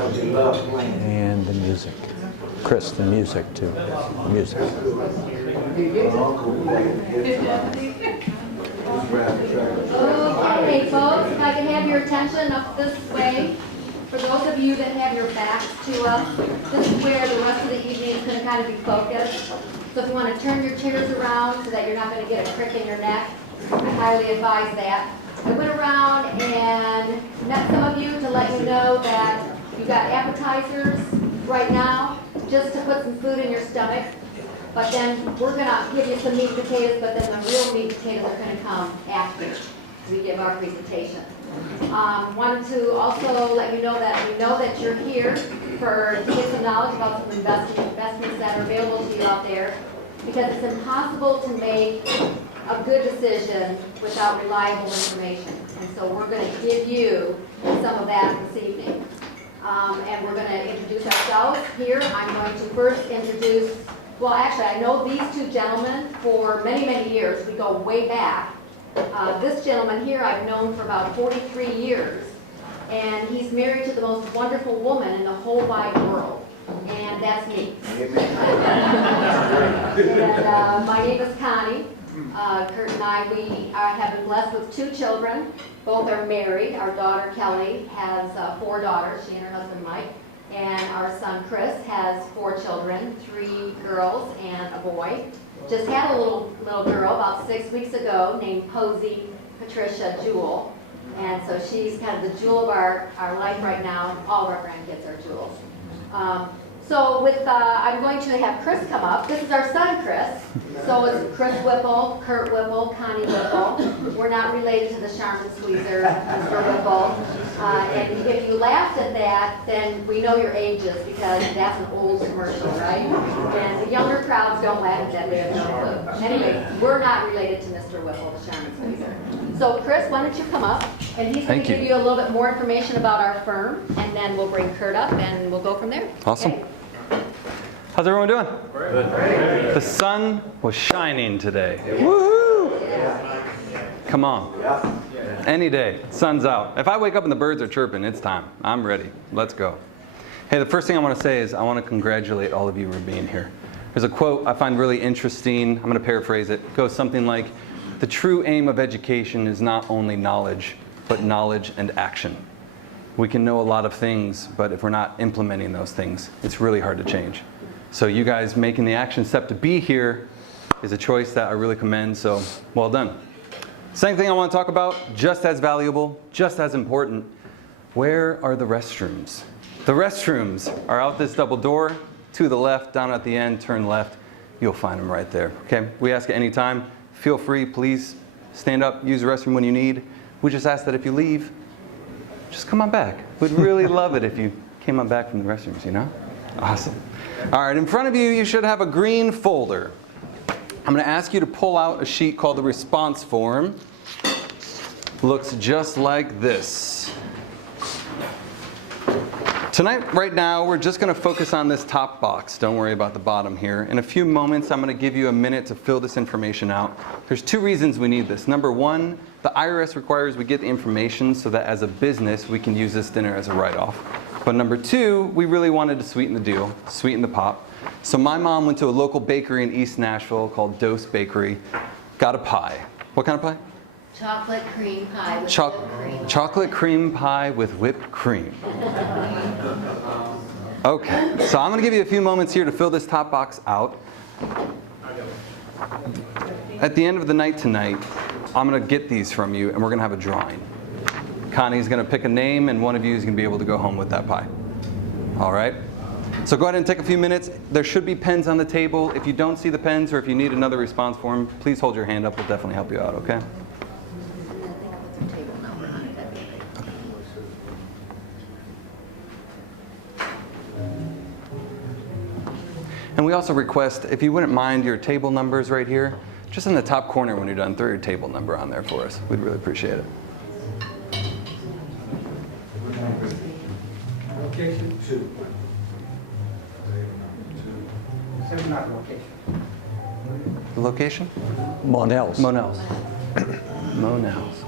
And the music. Chris, the music too. Music. Okay, folks, if I can have your attention up this way. For those of you that have your backs to us, this is where the rest of the evening is going to kind of be focused. So if you want to turn your chairs around so that you're not going to get a crick in your neck, I highly advise that. I went around and met some of you to let you know that you got appetizers right now, just to put some food in your stomach. But then we're going to give you some meat and potatoes, but then the real meat and potatoes are going to come after we give our presentation. Wanted to also let you know that we know that you're here to get some knowledge about some investments that are available to you out there, because it's impossible to make a good decision without reliable information. And so we're going to give you some of that this evening. And we're going to introduce ourselves here. I'm going to first introduce, well, actually, I know these two gentlemen for many, many years. We go way back. This gentleman here I've known for about 43 years, and he's married to the most wonderful woman in the whole wide world, and that's me. And my name is Connie. Kurt and I, we have been blessed with 2 children. Both are married. Our daughter Kelly has 4 daughters, she and her husband Mike, and our son Chris has 4 children, 3 girls and a boy. Just had a little girl about 6 weeks ago named Posey Patricia Jewel. And so she's kind of the jewel of our life right now. All of our grandkids are jewels. So I'm going to have Chris come up. This is our son, Chris. So it's Chris Whipple, Kurt Whipple, Connie Whipple. We're not related to the Charmin Squeezer, Mr. Whipple. And if you laughed at that, then we know your ages, because that's an old commercial, right? And the younger crowds don't laugh at that. They have no clue. Anyway, we're not related to Mr. Whipple, the Charmin Squeezer. So Chris, why don't you come up? And he's going to give you a little bit more information about our firm, and then we'll bring Kurt up, and we'll go from there. Awesome. Okay? How's everyone doing? Good. The sun was shining today. Woohoo! Come on. Any day, sun's out. If I wake up and the birds are chirping, it's time. I'm ready. Let's go. Hey, the first thing I want to say is I want to congratulate all of you for being here. There's a quote I find really interesting. I'm going to paraphrase it. It goes something like, "The true aim of education is not only knowledge, but knowledge and action." We can know a lot of things, but if we're not implementing those things, it's really hard to change. So you guys making the action step to be here is a choice that I really commend, so well done. Second thing I want to talk about, just as valuable, just as important, where are the restrooms? The restrooms are out this double door, to the left, down at the end, turn left, you'll find them right there, okay? We ask at any time, feel free, please stand up, use the restroom when you need. We just ask that if you leave, just come on back. We'd really love it if you came on back from the restrooms, you know? Awesome. All right, in front of you, you should have a green folder. I'm going to ask you to pull out a sheet called the response form. Looks just like this. Tonight, right now, we're just going to focus on this top box. Don't worry about the bottom here. In a few moments, I'm going to give you a minute to fill this information out. There's 2 reasons we need this. Number 1, the IRS requires we get the information so that as a business, we can use this dinner as a write-off. But number 2, we really wanted to sweeten the deal, sweeten the pot. So my mom went to a local bakery in East Nashville called Dose Bakery, got a pie. What kind of pie? Chocolate cream pie with whipped cream. Chocolate cream pie with whipped cream. Okay, so I'm going to give you a few moments here to fill this top box out. At the end of the night tonight, I'm going to get these from you, and we're going to have a drawing. Connie's going to pick a name, and one of you is going to be able to go home with that pie. All right? So go ahead and take a few minutes. There should be pens on the table. If you don't see the pens, or if you need another response form, please hold your hand up. We'll definitely help you out, okay? And we also request, if you wouldn't mind your table numbers right here, just in the top corner when you're done, throw your table number on there for us. We'd really appreciate it. Location 2. Seven, not location. The location? Monell's. Monell's. Monell's.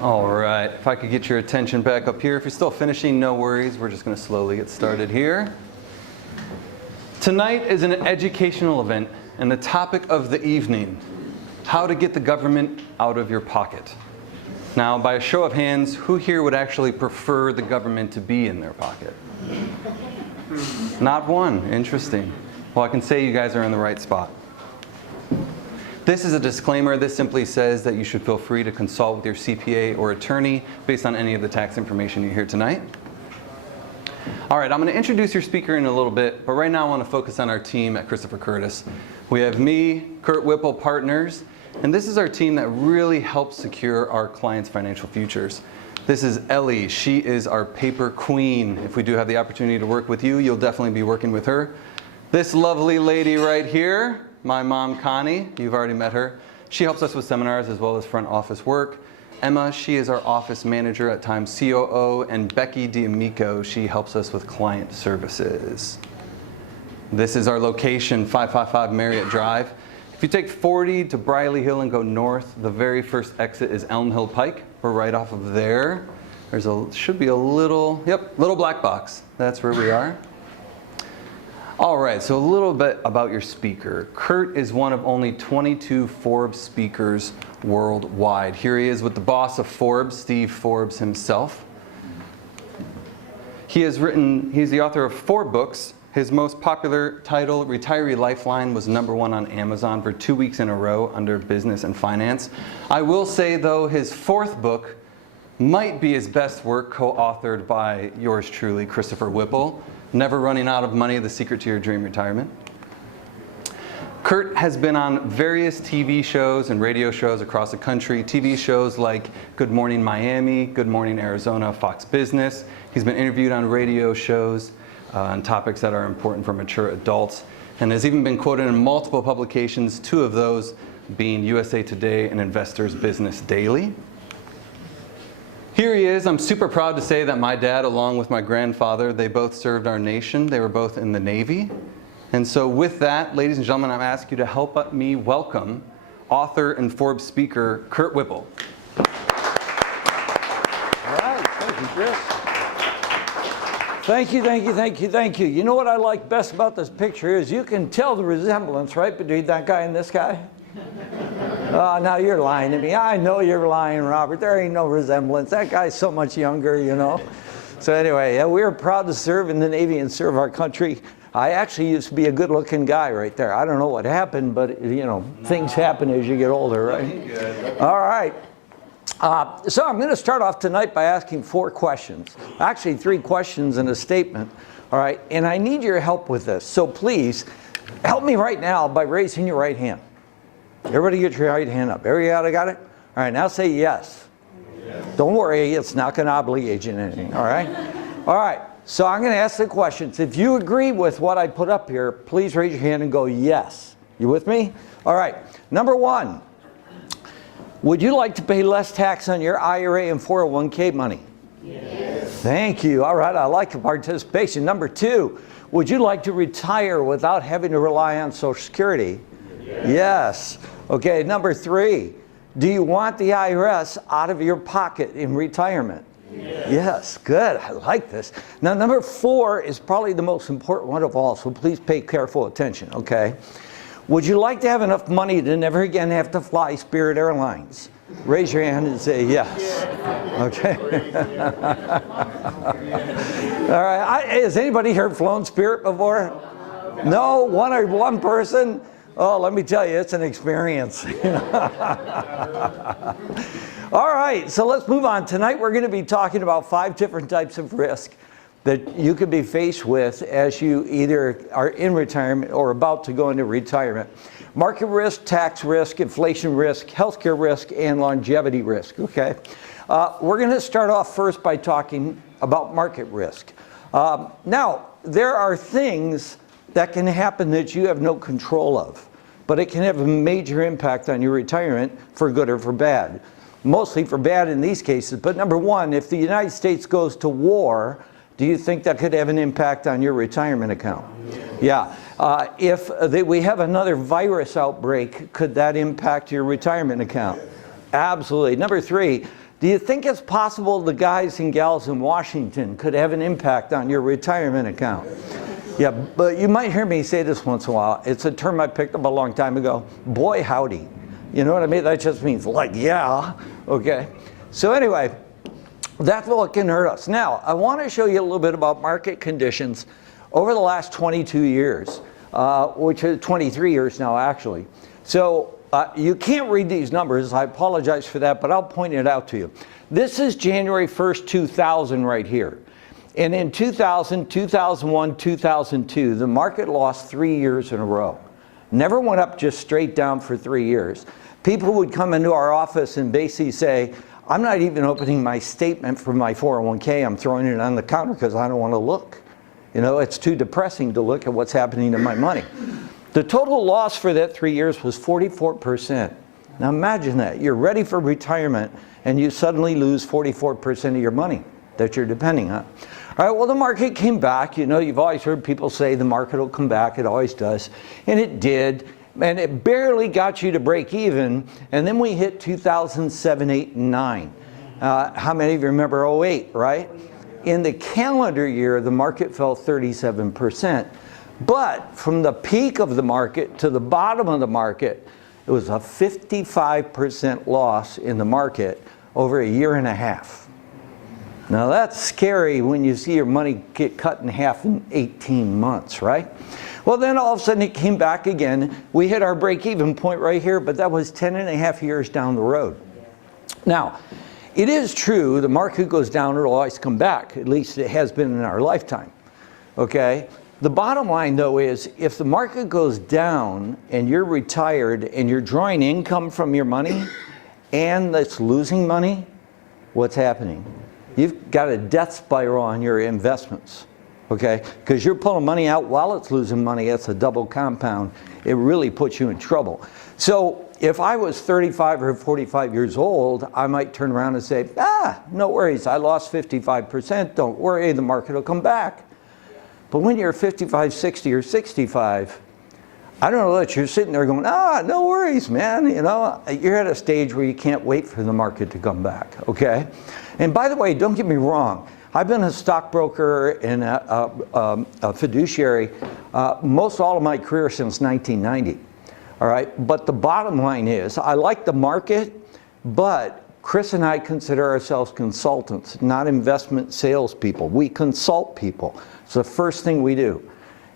All right, if I could get your attention back up here. If you're still finishing, no worries. We're just going to slowly get started here. Tonight is an educational event, and the topic of the evening, how to get the government out of your pocket. Now, by a show of hands, who here would actually prefer the government to be in their pocket? Not one. Interesting. Well, I can say you guys are in the right spot. This is a disclaimer. This simply says that you should feel free to consult with your CPA or attorney based on any of the tax information you hear tonight. All right, I'm going to introduce your speaker in a little bit, but right now I want to focus on our team at Christopher Curtis. We have me, Kurt Whipple, partners, and this is our team that really helps secure our clients' financial futures. This is Ellie. She is our paper queen. If we do have the opportunity to work with you, you'll definitely be working with her. This lovely lady right here, my mom, Connie, you've already met her. She helps us with seminars as well as front office work. Emma, she is our office manager, at times COO, and Becky D'Amico, she helps us with client services. This is our location, 555 Marriott Drive. If you take 40 to Briley Hill and go north, the very first exit is Elm Hill Pike. We're right off of there. Should be a little black box. That's where we are. All right, so a little bit about your speaker. Kurt is one of only 22 Forbes speakers worldwide. Here he is with the boss of Forbes, Steve Forbes himself. He's the author of 4 books. His most popular title, Retiree Lifeline, was #1 on Amazon for 2 weeks in a row under business and finance. I will say, though, his 4th book might be his best work, co-authored by yours truly, Christopher Whipple, Never Running Out of Money, The Secret to Your Dream Retirement. Kurt has been on various TV shows and radio shows across the country. TV shows like Good Morning Miami, Good Morning Arizona, Fox Business. He's been interviewed on radio shows on topics that are important for mature adults, and has even been quoted in multiple publications, 2 of those being USA Today and Investors Business Daily. Here he is. I'm super proud to say that my dad, along with my grandfather, they both served our nation. They were both in the Navy. And so with that, ladies and gentlemen, I'm asking you to help me welcome author and Forbes speaker, Kurt Whipple. All right, thank you, Chris. Thank you. You know what I like best about this picture is you can tell the resemblance, right, between that guy and this guy? Oh, now you're lying to me. I know you're lying, Robert. There ain't no resemblance. That guy's so much younger, you know. So anyway, yeah, we're proud to serve in the Navy and serve our country. I actually used to be a good-looking guy right there. I don't know what happened, but, you know, things happen as you get older, right? All right. So I'm going to start off tonight by asking 4 questions. Actually, 3 questions and a statement. All right, and I need your help with this. So please, help me right now by raising your right hand. Everybody get your right hand up. Everybody got it? All right, now say yes. Yes. Don't worry, it's not going to obligate you in anything, all right? All right, so I'm going to ask the questions. If you agree with what I put up here, please raise your hand and go yes. You with me? All right, number 1. Would you like to pay less tax on your IRA and 401k money? Yes. Thank you. All right, I like the participation. Number 2, would you like to retire without having to rely on Social Security? Yes. Okay, number 3, do you want the IRS out of your pocket in retirement? Yes, good. I like this. Now, number 4 is probably the most important one of all, so please pay careful attention, okay? Would you like to have enough money to never again have to fly Spirit Airlines? Raise your hand and say yes. Okay. All right. Has anybody here flown Spirit before? No? One person? Oh, let me tell you, it's an experience. All right, so let's move on. Tonight we're going to be talking about 5 different types of risk that you could be faced with as you either are in retirement or about to go into retirement. Market risk, tax risk, inflation risk, healthcare risk, and longevity risk, okay? We're going to start off first by talking about market risk. Now, there are things that can happen that you have no control of, but it can have a major impact on your retirement for good or for bad. Mostly for bad in these cases, but number 1, if the United States goes to war, do you think that could have an impact on your retirement account? Yeah. If we have another virus outbreak, could that impact your retirement account? Absolutely. Number 3, Do you think it's possible the guys and gals in Washington could have an impact on your retirement account? Yeah, but you might hear me say this once in a while. It's a term I picked up a long time ago. Boy, howdy. You know what I mean? That just means like, yeah, okay. So anyway, that's what can hurt us. Now, I want to show you a little bit about market conditions over the last 22 years, which is 23 years now, actually. So you can't read these numbers. I apologize for that, but I'll point it out to you. This is January 1st, 2000 right here. And in 2000, 2001, 2002, the market lost 3 years in a row. Never went up, just straight down for 3 years. People would come into our office and basically say, I'm not even opening my statement for my 401k. I'm throwing it on the counter because I don't want to look. You know, it's too depressing to look at what's happening to my money. The total loss for that 3 years was 44%. Now imagine that. You're ready for retirement and you suddenly lose 44% of your money that you're depending on. All right, well, the market came back. You know, you've always heard people say the market will come back. It always does. And it did. And it barely got you to break even. And then we hit 2007, 8, and 9. How many of you remember 08, right? In the calendar year, the market fell 37%. But from the peak of the market to the bottom of the market, it was a 55% loss in the market over a year and a half. Now that's scary when you see your money get cut in half in 18 months, right? Well, then all of a sudden it came back again. We hit our break-even point right here, but that was 10 and a half years down the road. Now, it is true the market goes down, it'll always come back. At least it has been in our lifetime, okay? The bottom line, though, is if the market goes down and you're retired and you're drawing income from your money and that's losing money, what's happening? You've got a death spiral on your investments, okay? Because you're pulling money out while it's losing money. That's a double compound. It really puts you in trouble. So if I was 35 or 45 years old, I might turn around and say, no worries, I lost 55%. Don't worry, the market will come back. But when you're 55, 60, or 65, I don't know that you're sitting there going, no worries, man. You know, you're at a stage where you can't wait for the market to come back, okay? And by the way, don't get me wrong. I've been a stockbroker and a fiduciary most all of my career since 1990, all right? But the bottom line is, I like the market, but Chris and I consider ourselves consultants, not investment salespeople. We consult people. It's the first thing we do.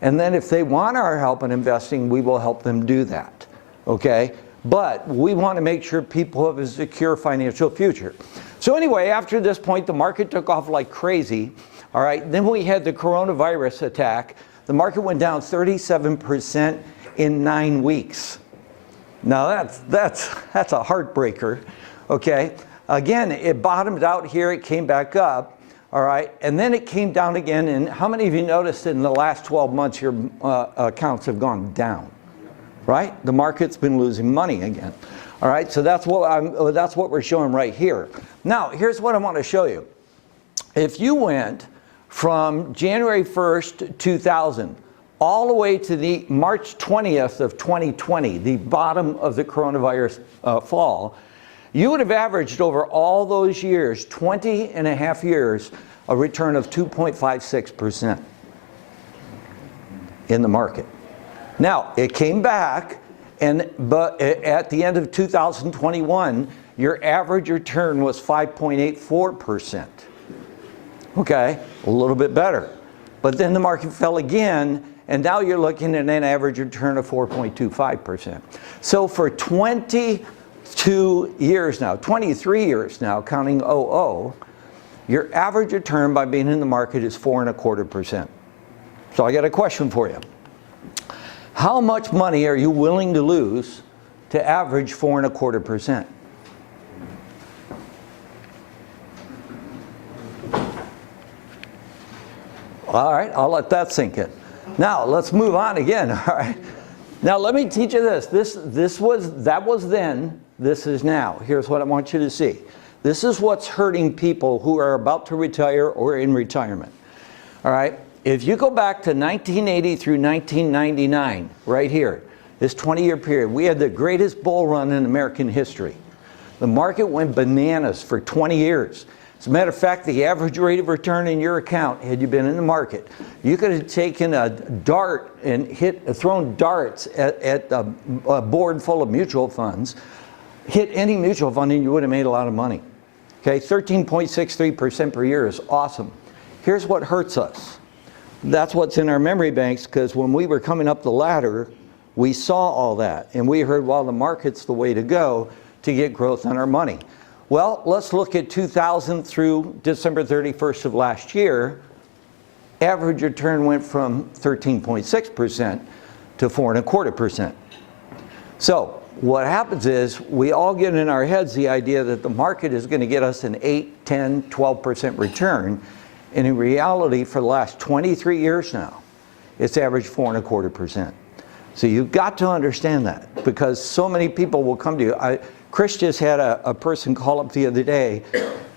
And then if they want our help in investing, we will help them do that, okay? But we want to make sure people have a secure financial future. So anyway, after this point, the market took off like crazy, all right? Then we had the coronavirus attack. The market went down 37% in 9 weeks. Now that's a heartbreaker, okay? Again, it bottomed out here, it came back up. All right, and then it came down again, and how many of you noticed in the last 12 months your accounts have gone down, right? The market's been losing money again. All right, so that's what we're showing right here. Now, here's what I want to show you. If you went from January 1st, 2000, all the way to the March 20th of 2020, the bottom of the coronavirus fall, you would have averaged over all those years, 20 and a half years, a return of 2.56% in the market. Now, it came back, but at the end of 2021, your average return was 5.84%. Okay, a little bit better. But then the market fell again, and now you're looking at an average return of 4.25%. So for 22 years now, 23 years now, counting 00, your average return by being in the market is 4.25%. So I got a question for you. How much money are you willing to lose to average 4.25%? All right, I'll let that sink in. Now let's move on again. All right. Now let me teach you this. That was then. This is now. Here's what I want you to see. This is what's hurting people who are about to retire or in retirement. All right. If you go back to 1980 through 1999, right here, this 20-year period, we had the greatest bull run in American history. The market went bananas for 20 years. As a matter of fact, the average rate of return in your account, had you been in the market, you could have taken a dart and thrown darts at a board full of mutual funds, hit any mutual fund, and you would have made a lot of money. Okay, 13.63% per year is awesome. Here's what hurts us. That's what's in our memory banks, because when we were coming up the ladder, we saw all that, and we heard, well, the market's the way to go to get growth on our money. Well, let's look at 2000 through December 31st of last year. Average return went from 13.6% to 4.25%. So what happens is we all get in our heads the idea that the market is going to get us an 8, 10, 12% return. And in reality, for the last 23 years now, it's averaged 4.25%. So you've got to understand that, because so many people will come to you. Chris just had a person call up the other day,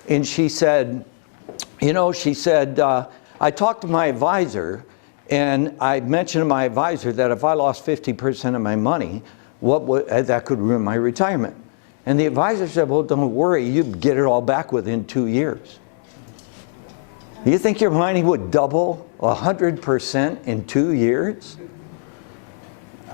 and she said, you know, I talked to my advisor, and I mentioned to my advisor that if I lost 50% of my money, that could ruin my retirement. And the advisor said, well, don't worry, you get it all back within 2 years. You think your money would double 100% in 2 years?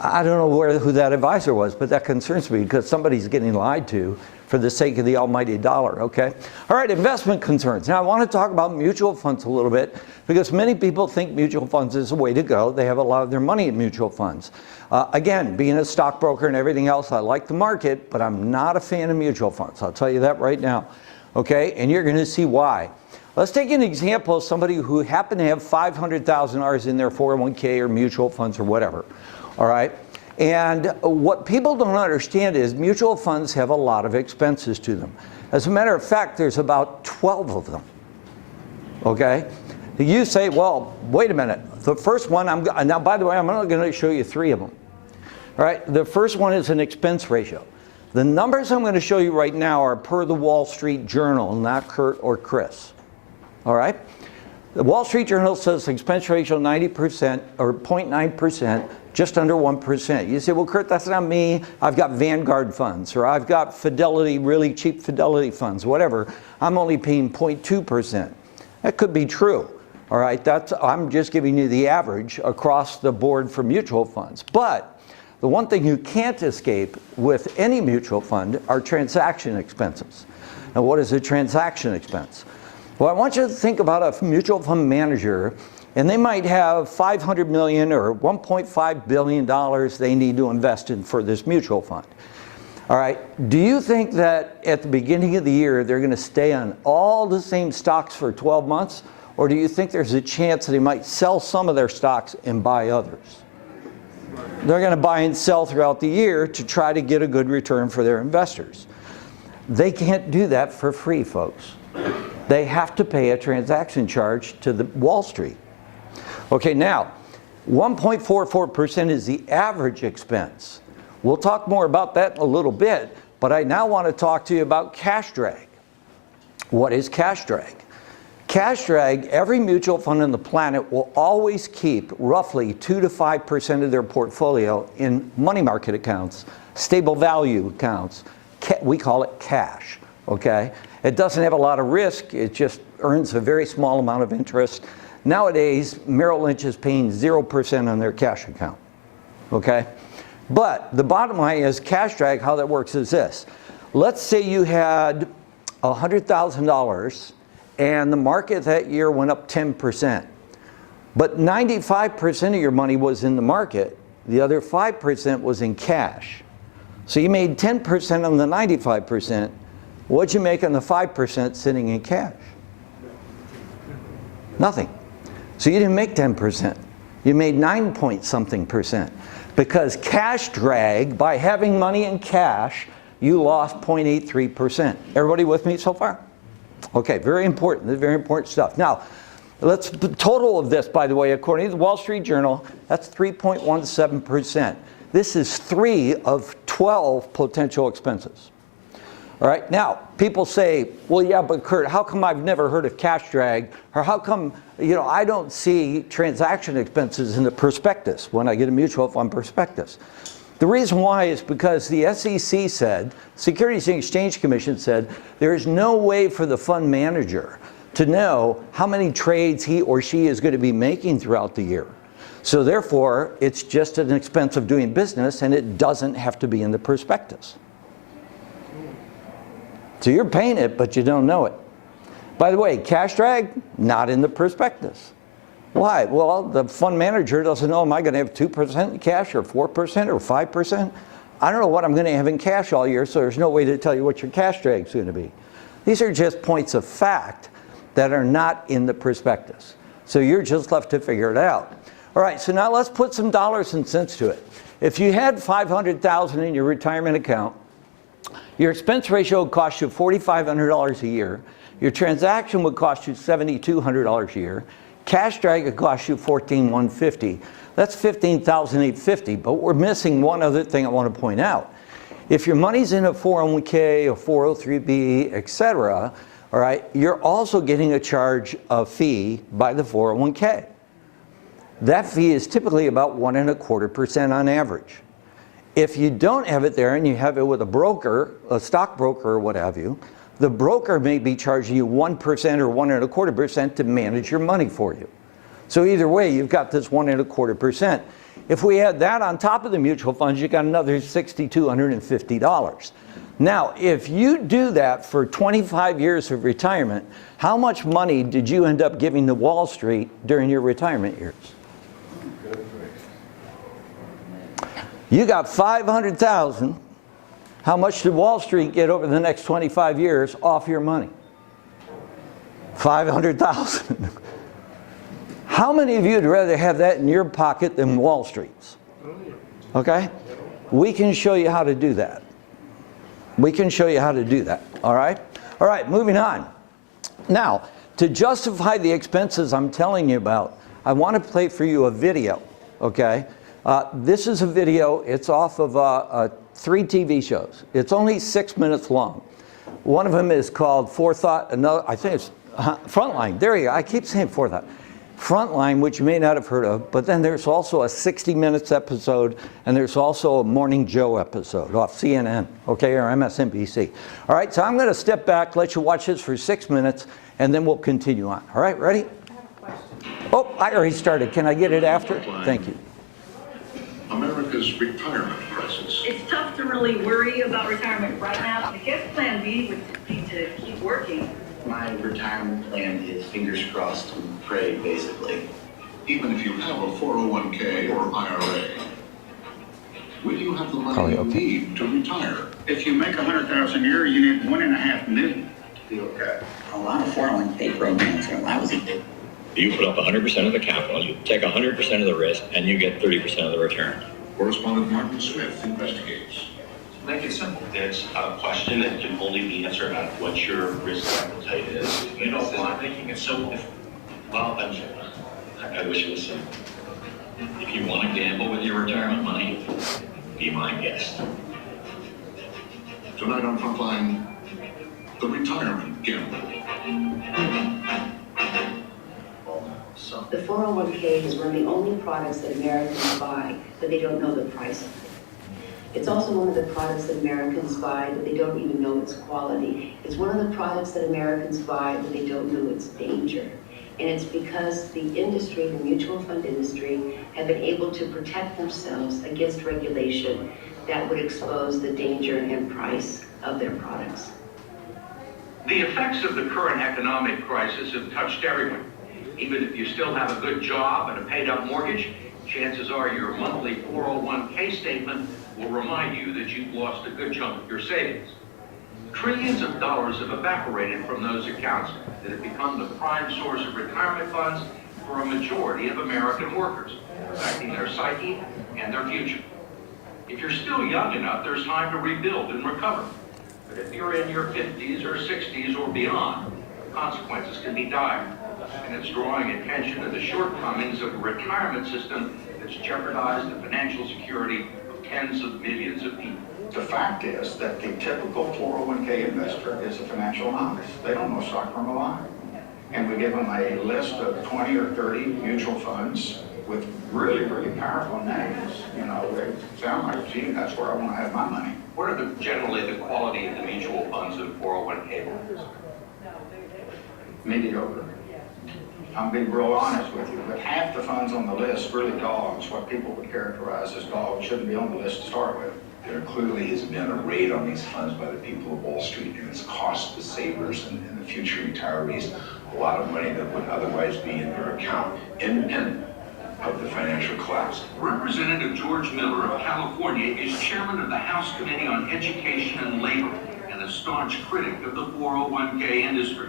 I don't know who that advisor was, but that concerns me, because somebody's getting lied to for the sake of the almighty dollar, okay? All right, investment concerns. Now, I want to talk about mutual funds a little bit, because many people think mutual funds is the way to go. They have a lot of their money in mutual funds. Again, being a stockbroker and everything else, I like the market, but I'm not a fan of mutual funds. I'll tell you that right now, okay? And you're going to see why. Let's take an example of somebody who happened to have $500,000 in their 401k or mutual funds or whatever. All right, and what people don't understand is mutual funds have a lot of expenses to them. As a matter of fact, there's about 12 of them, okay? You say, well, wait a minute. The first one, now by the way, I'm only going to show you 3 of them. All right, the first one is an expense ratio. The numbers I'm going to show you right now are per the Wall Street Journal, not Kurt or Chris, all right? The Wall Street Journal says expense ratio 90% or 0.9%, just under 1%. You say, well, Kurt, that's not me. I've got Vanguard funds, or I've got Fidelity, really cheap Fidelity funds, whatever. I'm only paying 0.2%. That could be true, all right? I'm just giving you the average across the board for mutual funds. But the one thing you can't escape with any mutual fund are transaction expenses. Now, what is a transaction expense? Well, I want you to think about a mutual fund manager, and they might have $500 million or $1.5 billion they need to invest in for this mutual fund. All right, do you think that at the beginning of the year they're going to stay on all the same stocks for 12 months? Or do you think there's a chance that they might sell some of their stocks and buy others? They're going to buy and sell throughout the year to try to get a good return for their investors. They can't do that for free, folks. They have to pay a transaction charge to the Wall Street. Okay, now, 1.44% is the average expense. We'll talk more about that in a little bit, but I now want to talk to you about cash drag. What is cash drag? Cash drag, every mutual fund on the planet will always keep roughly 2 to 5% of their portfolio in money market accounts, stable value accounts. We call it cash, okay? It doesn't have a lot of risk. It just earns a very small amount of interest. Nowadays, Merrill Lynch is paying 0% on their cash account, okay? But the bottom line is cash drag, how that works is this. Let's say you had $100,000 and the market that year went up 10%. But 95% of your money was in the market. The other 5% was in cash. So you made 10% on the 95%. What'd you make on the 5% sitting in cash? Nothing. So you didn't make 10%. You made 9 point something percent. Because cash drag, by having money in cash, you lost 0.83%. Everybody with me so far? Okay, very important. This is very important stuff. Now, let's total of this, by the way, according to the Wall Street Journal, that's 3.17%. This is 3 of 12 potential expenses. All right, now, people say, well, yeah, but Kurt, how come I've never heard of cash drag? Or how come, I don't see transaction expenses in the prospectus when I get a mutual fund prospectus? The reason why is because the SEC said, Securities and Exchange Commission said, there is no way for the fund manager to know how many trades he or she is going to be making throughout the year. So therefore, it's just an expense of doing business, and it doesn't have to be in the prospectus. So you're paying it, but you don't know it. By the way, cash drag, not in the prospectus. Why? Well, the fund manager doesn't know, am I going to have 2% in cash or 4% or 5%? I don't know what I'm going to have in cash all year, so there's no way to tell you what your cash drag is going to be. These are just points of fact that are not in the prospectus. So you're just left to figure it out. All right, so now let's put some dollars and cents to it. If you had $500,000 in your retirement account, your expense ratio would cost you $4,500 a year. Your transaction would cost you $7,200 a year. Cash drag would cost you $14,150. That's $15,850, but we're missing one other thing I want to point out. If your money's in a 401k, a 403b, etc., all right, you're also getting a charge of fee by the 401k. That fee is typically about 1.25% on average. If you don't have it there and you have it with a broker, a stockbroker or what have you, the broker may be charging you 1% or 1.25% to manage your money for you. So either way, you've got this 1.25%. If we add that on top of the mutual funds, you got another $6,250. Now, if you do that for 25 years of retirement, how much money did you end up giving to Wall Street during your retirement years? You got $500,000. How much did Wall Street get over the next 25 years off your money? $500,000. How many of you would rather have that in your pocket than Wall Street's? Okay? We can show you how to do that. We can show you how to do that, all right? All right, moving on. Now, to justify the expenses I'm telling you about, I want to play for you a video, okay? This is a video. It's off of 3 TV shows. It's only 6 minutes long. One of them is called Forethought. Another, I think it's Frontline. There you go. I keep saying Forethought. Frontline, which you may not have heard of, but then there's also a 60 Minutes episode, and there's also a Morning Joe episode off CNN, okay, or MSNBC. All right, so I'm going to step back, let you watch this for 6 minutes, and then we'll continue on. All right, ready? I have a question. Oh, I already started. Can I get it after? Thank you. America's retirement crisis. It's tough to really worry about retirement right now. I guess plan B would be to keep working. My retirement plan is fingers crossed and pray, basically. Even if you have a 401k or IRA, will you have the money Probably you okay. need to retire? If you make $100,000 a year, you need $1.5 million to be okay. A lot of 401k programs are lousy. You put up 100% of the capital, you take 100% of the risk, and you get 30% of the return. Correspondent Martin Smith investigates. Make it simple. It's a question that can only be answered on what your risk appetite is. If you don't want making it simple, well, then I wish it was simple. If you want to gamble with your retirement money, be my guest. Tonight on Frontline, the retirement gamble. The 401k is one of the only products that Americans buy, but they don't know the price of it. It's also one of the products that Americans buy, but they don't even know its quality. It's one of the products that Americans buy, but they don't know its danger. And it's because the industry, the mutual fund industry, have been able to protect themselves against regulation that would expose the danger and price of their products. The effects of the current economic crisis have touched everyone. Even if you still have a good job and a paid-up mortgage, chances are your monthly 401k statement will remind you that you've lost a good chunk of your savings. Trillions of dollars have evaporated from those accounts that have become the prime source of retirement funds for a majority of American workers, affecting their psyche and their future. If you're still young enough, there's time to rebuild and recover. But if you're in your 50s or 60s or beyond, consequences can be dire. And it's drawing attention to the shortcomings of a retirement system that's jeopardized the financial security of tens of millions of people. The fact is that the typical 401k investor is a financial novice. They don't know stock from a lie. And we give them a list of 20 or 30 mutual funds with really, really powerful names. You know, they sound like, gee, that's where I want to have my money. What are generally the quality of the mutual funds and 401k funds? Mediocre. I'm being real honest with you, but half the funds on the list, really dogs, what people would characterize as dogs, shouldn't be on the list to start with. There clearly has been a raid on these funds by the people of Wall Street, and it's cost the savers and the future retirees a lot of money that would otherwise be in their account, independent of the financial collapse. Representative George Miller of California is chairman of the House Committee on Education and Labor and a staunch critic of the 401k industry,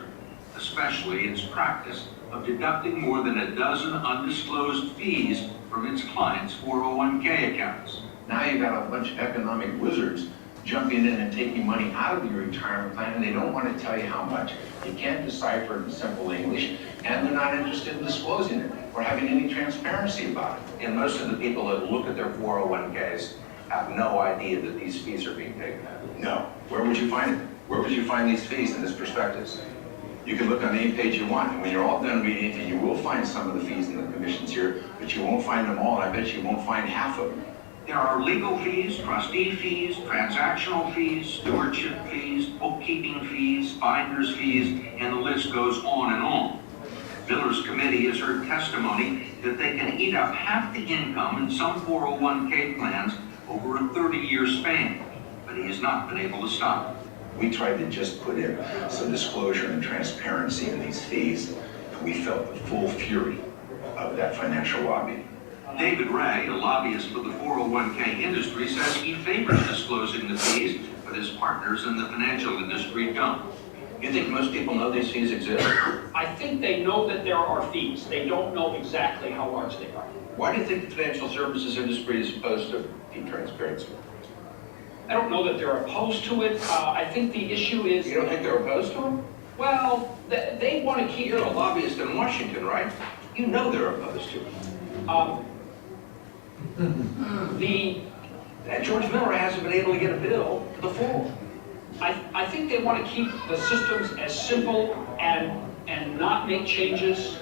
especially its practice of deducting more than a dozen undisclosed fees from its clients' 401k accounts. Now you've got a bunch of economic wizards jumping in and taking money out of your retirement plan, and they don't want to tell you how much. You can't decipher it in simple English, and they're not interested in disclosing it or having any transparency about it. And most of the people that look at their 401ks have no idea that these fees are being taken out. No. Where would you find it? Where would you find these fees in this prospectus? You can look on any page you want, and when you're all done reading it, you will find some of the fees and the commissions here, but you won't find them all, and I bet you won't find half of them. There are legal fees, trustee fees, transactional fees, stewardship fees, bookkeeping fees, finder's fees, and the list goes on and on. Miller's committee has heard testimony that they can eat up half the income in some 401k plans over a 30-year span, but he has not been able to stop it. We tried to just put in some disclosure and transparency in these fees, and we felt the full fury of that financial lobby. David Ray, a lobbyist for the 401k industry, says he favors disclosing the fees, but his partners in the financial industry don't. You think most people know these fees exist? I think they know that there are fees. They don't know exactly how large they are. Why do you think the financial services industry is opposed to fee transparency? I don't know that they're opposed to it. I think the issue is... You don't think they're opposed to it? Well, they want to keep... You're a lobbyist in Washington, right? You know they're opposed to it. George Miller hasn't been able to get a bill to the full. I think they want to keep the systems as simple and not make changes.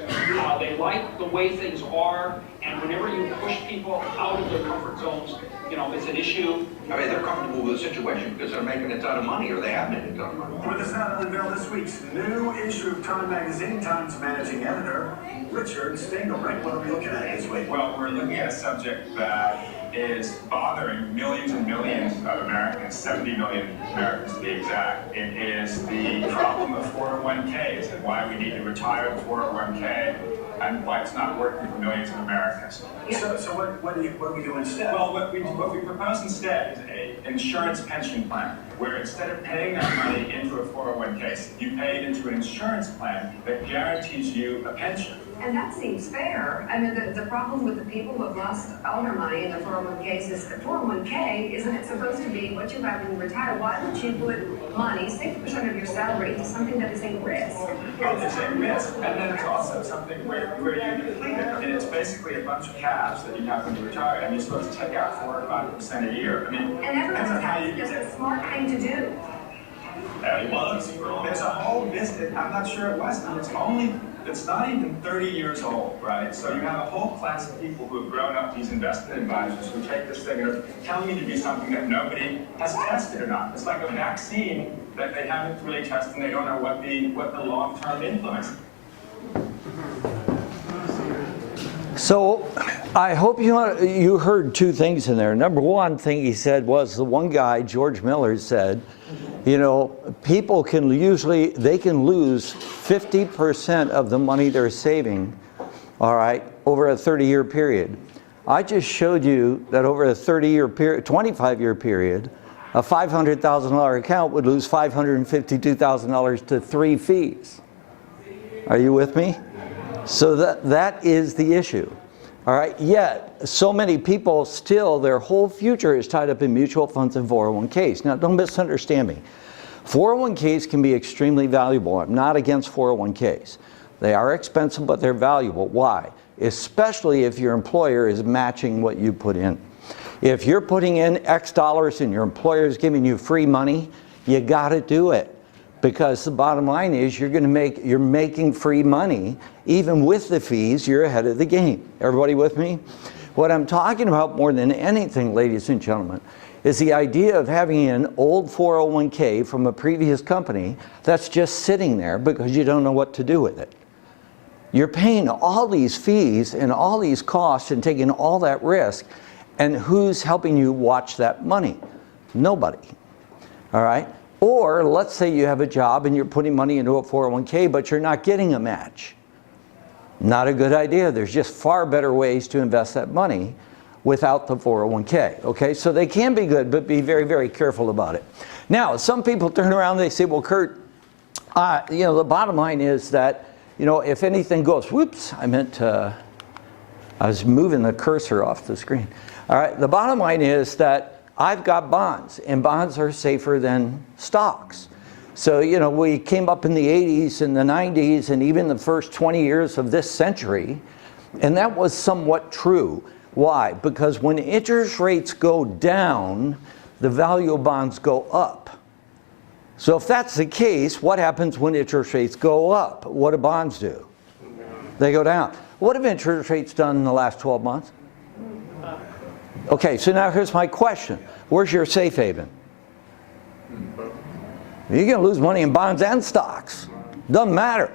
They like the way things are, and whenever you push people out of their comfort zones, you know, it's an issue. I mean, they're comfortable with the situation because they're making a ton of money, or they have made a ton of money. With us now to unveil this week's new issue of Time Magazine, Time's managing editor, Richard Stengel. Rick, what are we looking at this week? Well, we're looking at a subject that is bothering millions and millions of Americans, 70 million Americans to be exact. It is the problem of 401ks and why we need to retire the 401k and why it's not working for millions of Americans. So what do we do instead? Well, what we propose instead is an insurance pension plan, where instead of paying that money into a 401k, you pay it into an insurance plan that guarantees you a pension. And that seems fair. I mean, the problem with the people who have lost all their money in their 401ks is that 401k, isn't it supposed to be what you have when you retire? Why don't you put money, 60% of your salary, into something that is a risk? Well, it's a risk, and then it's also something where you deplete it. I mean, it's basically a bunch of cash that you have when you retire, and you're supposed to take out 4 or 5% a year. I mean, and everyone's just a smart thing to do. It was. There's a whole business. I'm not sure it wasn't. It's not even 30 years old, right? So you have a whole class of people who have grown up, these investment advisors, who take this thing and are telling you to be something that nobody has tested or not. It's like a vaccine that they haven't really tested, and they don't know what the long-term influence is. So I hope you heard two things in there. Number one thing he said was, the one guy, George Miller, said, you know, people can lose 50% of the money they're saving, all right, over a 30-year period. I just showed you that over a 30-year period, 25-year period, a $500,000 account would lose $552,000 to 3 fees. Are you with me? So that is the issue. All right, yet so many people still, their whole future is tied up in mutual funds and 401ks. Now, don't misunderstand me. 401ks can be extremely valuable. I'm not against 401ks. They are expensive, but they're valuable. Why? Especially if your employer is matching what you put in. If you're putting in X dollars and your employer is giving you free money, you got to do it. Because the bottom line is you're making free money. Even with the fees, you're ahead of the game. Everybody with me? What I'm talking about more than anything, ladies and gentlemen, is the idea of having an old 401k from a previous company that's just sitting there because you don't know what to do with it. You're paying all these fees and all these costs and taking all that risk, and who's helping you watch that money? Nobody. All right? Or let's say you have a job and you're putting money into a 401k, but you're not getting a match. Not a good idea. There's just far better ways to invest that money without the 401k. Okay, so they can be good, but be very, very careful about it. Now, some people turn around and they say, well, Kurt, you know, the bottom line is that, you know, if anything goes, whoops, I was moving the cursor off the screen. All right, the bottom line is that I've got bonds, and bonds are safer than stocks. So, you know, we came up in the 80s and the 90s and even the first 20 years of this century, and that was somewhat true. Why? Because when interest rates go down, the value of bonds go up. So if that's the case, what happens when interest rates go up? What do bonds do? They go down. What have interest rates done in the last 12 months? Okay, so now here's my question. Where's your safe haven? You're going to lose money in bonds and stocks. Doesn't matter.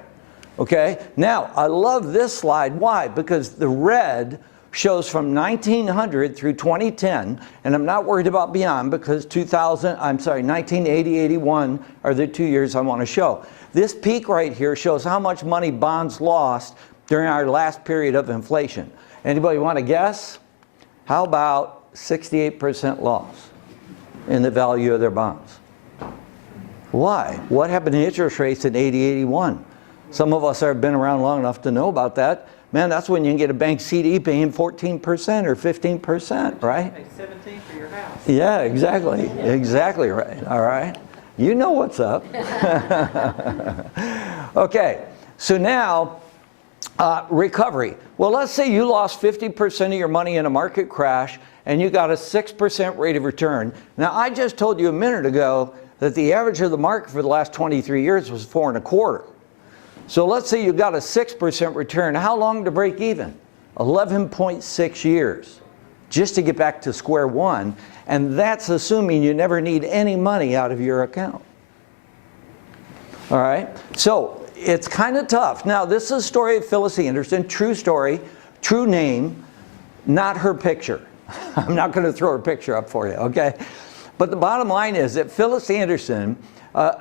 Okay, now I love this slide. Why? Because the red shows from 1900 through 2010, and I'm not worried about beyond because 1980, 81 are the 2 years I want to show. This peak right here shows how much money bonds lost during our last period of inflation. Anybody want to guess? How about 68% loss in the value of their bonds? Why? What happened to interest rates in 80, 81? Some of us have been around long enough to know about that. Man, that's when you can get a bank CD paying 14% or 15%, right? Pay 17 for your house. Yeah, exactly. Exactly right. All right. You know what's up. Okay, so now recovery. Well, let's say you lost 50% of your money in a market crash and you got a 6% rate of return. Now, I just told you a minute ago that the average of the market for the last 23 years was 4.25. So let's say you got a 6% return. How long to break even? 11.6 years, just to get back to square one. And that's assuming you never need any money out of your account. All right, so it's kind of tough. Now, this is a story of Phyllis Anderson, true story, true name, not her picture. I'm not going to throw her picture up for you, okay? But the bottom line is that Phyllis Anderson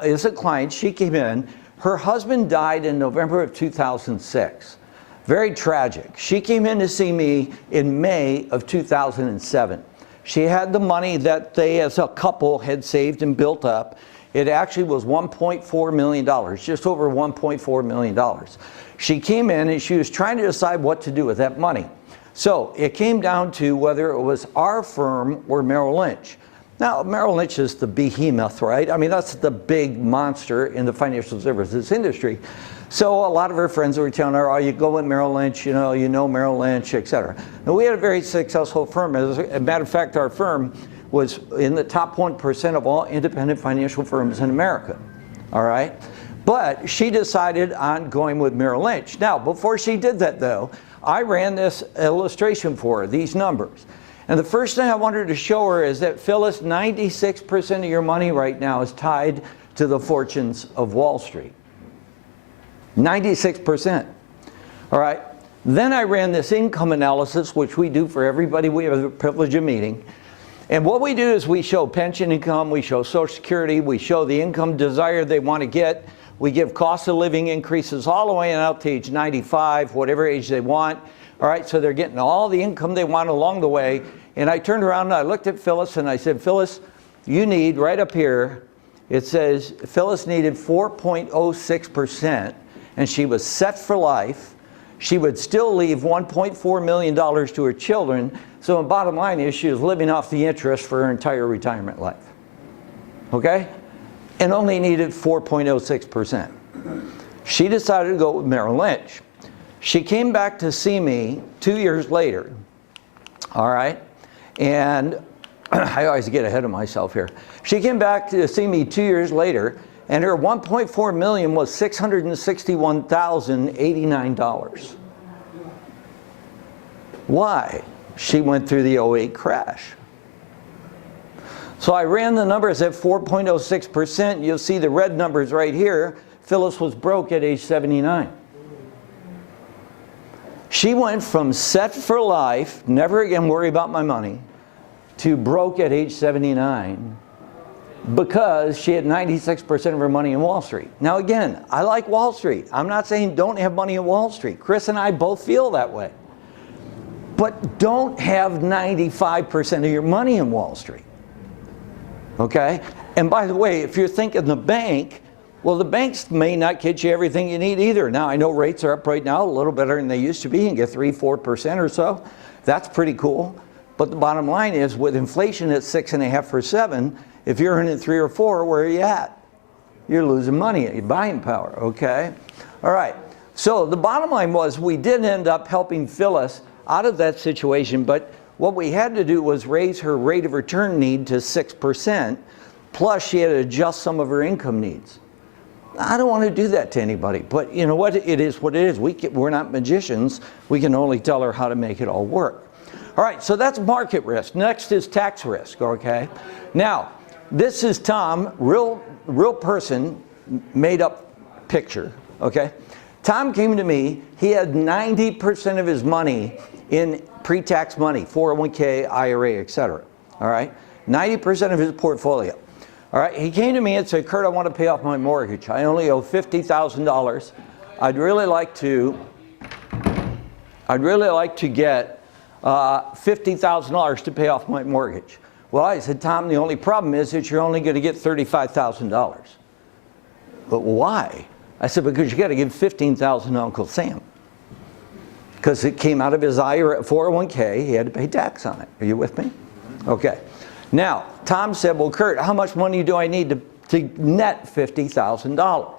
is a client. She came in. Her husband died in November of 2006. Very tragic. She came in to see me in May of 2007. She had the money that they as a couple had saved and built up. It actually was $1.4 million, just over $1.4 million. She came in and she was trying to decide what to do with that money. So it came down to whether it was our firm or Merrill Lynch. Now, Merrill Lynch is the behemoth, right? I mean, that's the big monster in the financial services industry. So a lot of her friends were telling her, oh, you go with Merrill Lynch, you know Merrill Lynch, et cetera. Now, we had a very successful firm. As a matter of fact, our firm was in the top 1% of all independent financial firms in America, all right? But she decided on going with Merrill Lynch. Now, before she did that, though, I ran this illustration for her, these numbers. And the first thing I wanted to show her is that, Phyllis, 96% of your money right now is tied to the fortunes of Wall Street. 96%. All right. Then I ran this income analysis, which we do for everybody we have the privilege of meeting. And what we do is we show pension income, we show Social Security, we show the income desire they want to get. We give cost of living increases all the way out to age 95, whatever age they want. All right, so they're getting all the income they want along the way. And I turned around and I looked at Phyllis and I said, Phyllis, you need, right up here, it says Phyllis needed 4.06%, and she was set for life. She would still leave $1.4 million to her children. So the bottom line is she was living off the interest for her entire retirement life. Okay? And only needed 4.06%. She decided to go with Merrill Lynch. She came back to see me 2 years later, all right? And I always get ahead of myself here. She came back to see me 2 years later, and her 1.4 million was $661,089. Why? She went through the 08 crash. So I ran the numbers at 4.06%. You'll see the red numbers right here. Phyllis was broke at age 79. She went from set for life, never again worry about my money, to broke at age 79 because she had 96% of her money in Wall Street. Now again, I like Wall Street. I'm not saying don't have money in Wall Street. Chris and I both feel that way. But don't have 95% of your money in Wall Street. Okay? And by the way, if you're thinking the bank, well, the banks may not get you everything you need either. Now, I know rates are up right now a little better than they used to be. You can get 3-4% or so. That's pretty cool. But the bottom line is, with inflation at 6.5 or 7, if you're earning 3 or 4, where are you at? You're losing money, your buying power, okay? All right. So the bottom line was we did end up helping Phyllis out of that situation, but what we had to do was raise her rate of return need to 6%, plus she had to adjust some of her income needs. I don't want to do that to anybody, but you know what? It is what it is. We're not magicians. We can only tell her how to make it all work. All right, so that's market risk. Next is tax risk, okay? Now, this is Tom, real person, made up picture, okay? Tom came to me. He had 90% of his money in pre-tax money, 401k, IRA, et cetera, all right? 90% of his portfolio. All right, he came to me and said, Kurt, I want to pay off my mortgage. I only owe $50,000. I'd really like to get $50,000 to pay off my mortgage. Well, I said, Tom, the only problem is that you're only going to get $35,000. But why? I said, because you got to give $15,000 to Uncle Sam. Because it came out of his IRA 401k, he had to pay tax on it. Are you with me? Okay. Now, Tom said, well, Kurt, how much money do I need to net $50,000?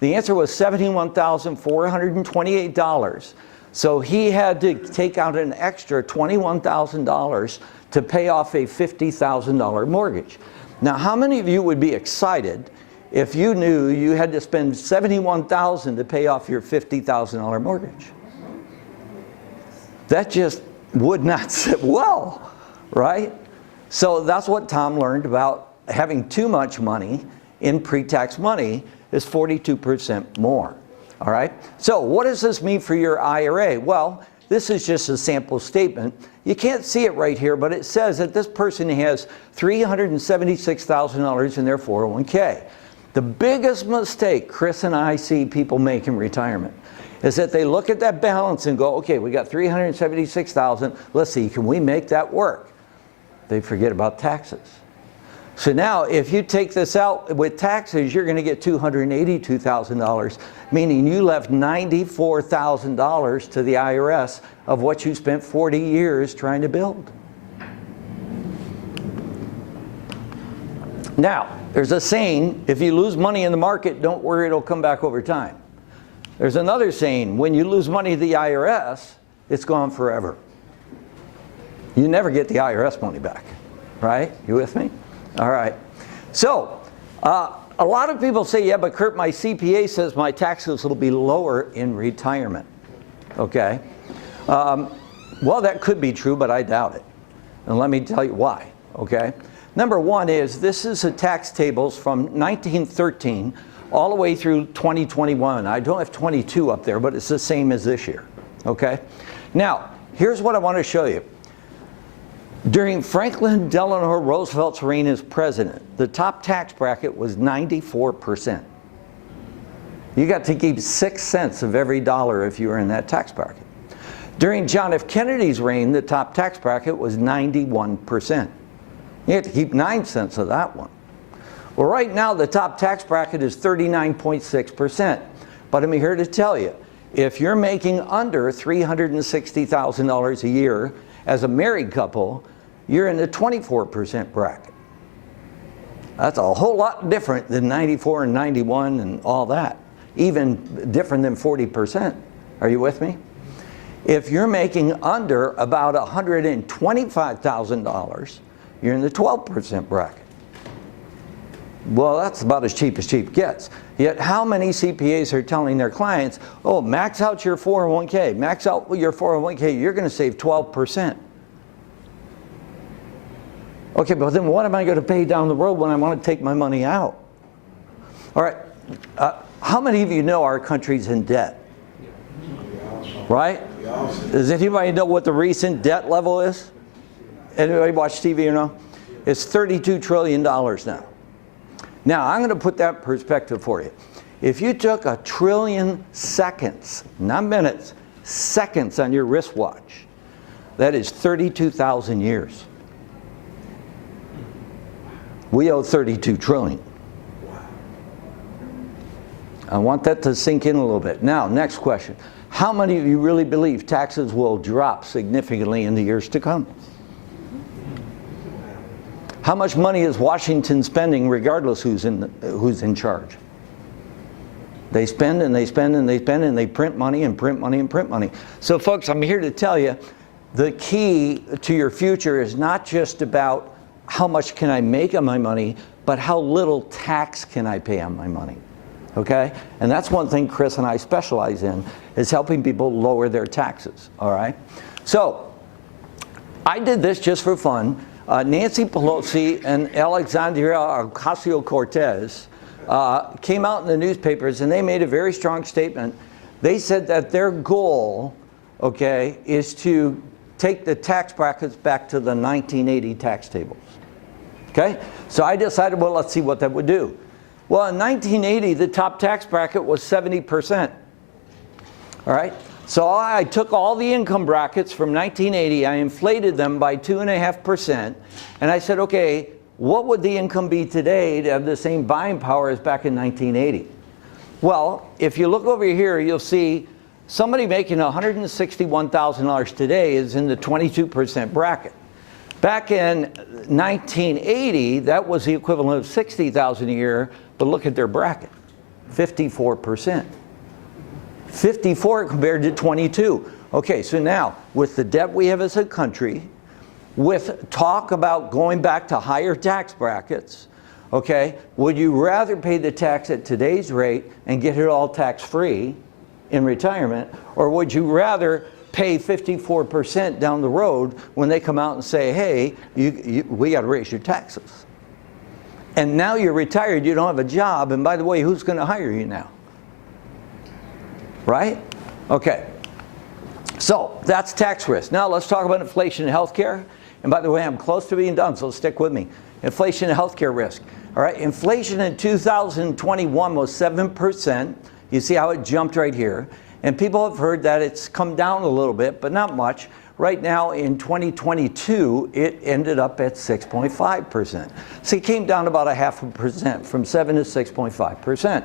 The answer was $71,428. So he had to take out an extra $21,000 to pay off a $50,000 mortgage. Now, how many of you would be excited if you knew you had to spend $71,000 to pay off your $50,000 mortgage? That just would not sit well, right? So that's what Tom learned about having too much money in pre-tax money is 42% more, all right? So what does this mean for your IRA? Well, this is just a sample statement. You can't see it right here, but it says that this person has $376,000 in their 401k. The biggest mistake Chris and I see people make in retirement is that they look at that balance and go, okay, we got $376,000. Let's see, can we make that work? They forget about taxes. So now, if you take this out with taxes, you're going to get $282,000, meaning you left $94,000 to the IRS of what you spent 40 years trying to build. Now, there's a saying, if you lose money in the market, don't worry, it'll come back over time. There's another saying, when you lose money to the IRS, it's gone forever. You never get the IRS money back, right? You with me? All right. So, a lot of people say, yeah, but Kurt, my CPA says my taxes will be lower in retirement. Okay. Well, that could be true, but I doubt it. And let me tell you why, okay? Number one is, this is the tax tables from 1913 all the way through 2021. I don't have 22 up there, but it's the same as this year, okay? Now, here's what I want to show you. During Franklin Delano Roosevelt's reign as president, the top tax bracket was 94%. You got to keep 6 cents of every dollar if you were in that tax bracket. During John F. Kennedy's reign, the top tax bracket was 91%. You had to keep 9 cents of that one. Well, right now, the top tax bracket is 39.6%. But I'm here to tell you, if you're making under $360,000 a year as a married couple, you're in the 24% bracket. That's a whole lot different than 94 and 91 and all that. Even different than 40%. Are you with me? If you're making under about $125,000, you're in the 12% bracket. Well, that's about as cheap gets. Yet how many CPAs are telling their clients, oh, max out your 401k, max out your 401k, you're going to save 12%. Okay, but then what am I going to pay down the road when I want to take my money out? All right, how many of you know our country's in debt? Right? Does anybody know what the recent debt level is? Anybody watch TV or no? It's $32 trillion now. Now, I'm going to put that in perspective for you. If you took 1 trillion seconds, not minutes, seconds on your wristwatch, that is 32,000 years. We owe 32 trillion. I want that to sink in a little bit. Now, next question. How many of you really believe taxes will drop significantly in the years to come? How much money is Washington spending regardless who's in charge? They spend and they spend and they spend and they print money and print money and print money. So folks, I'm here to tell you the key to your future is not just about how much can I make on my money, but how little tax can I pay on my money. Okay? And that's one thing Chris and I specialize in, is helping people lower their taxes. All right? So I did this just for fun. Nancy Pelosi and Alexandria Ocasio-Cortez came out in the newspapers and they made a very strong statement. They said that their goal, okay, is to take the tax brackets back to the 1980 tax tables. Okay? So I decided, well, let's see what that would do. Well, in 1980, the top tax bracket was 70%. All right? So I took all the income brackets from 1980, I inflated them by 2.5%, and I said, okay, what would the income be today to have the same buying power as back in 1980? Well, if you look over here, you'll see somebody making $161,000 today is in the 22% bracket. Back in 1980, that was the equivalent of $60,000 a year, but look at their bracket, 54%. 54 compared to 22. Okay, so now, with the debt we have as a country, with talk about going back to higher tax brackets, okay, would you rather pay the tax at today's rate and get it all tax-free in retirement, or would you rather pay 54% down the road when they come out and say, hey, we got to raise your taxes? And now you're retired, you don't have a job, and by the way, who's going to hire you now? Right? Okay. So that's tax risk. Now let's talk about inflation and healthcare. And by the way, I'm close to being done, so stick with me. Inflation and healthcare risk. All right. Inflation in 2021 was 7%. You see how it jumped right here. And people have heard that it's come down a little bit, but not much. Right now in 2022, it ended up at 6.5%. So it came down about 0.5% from 7 to 6.5%.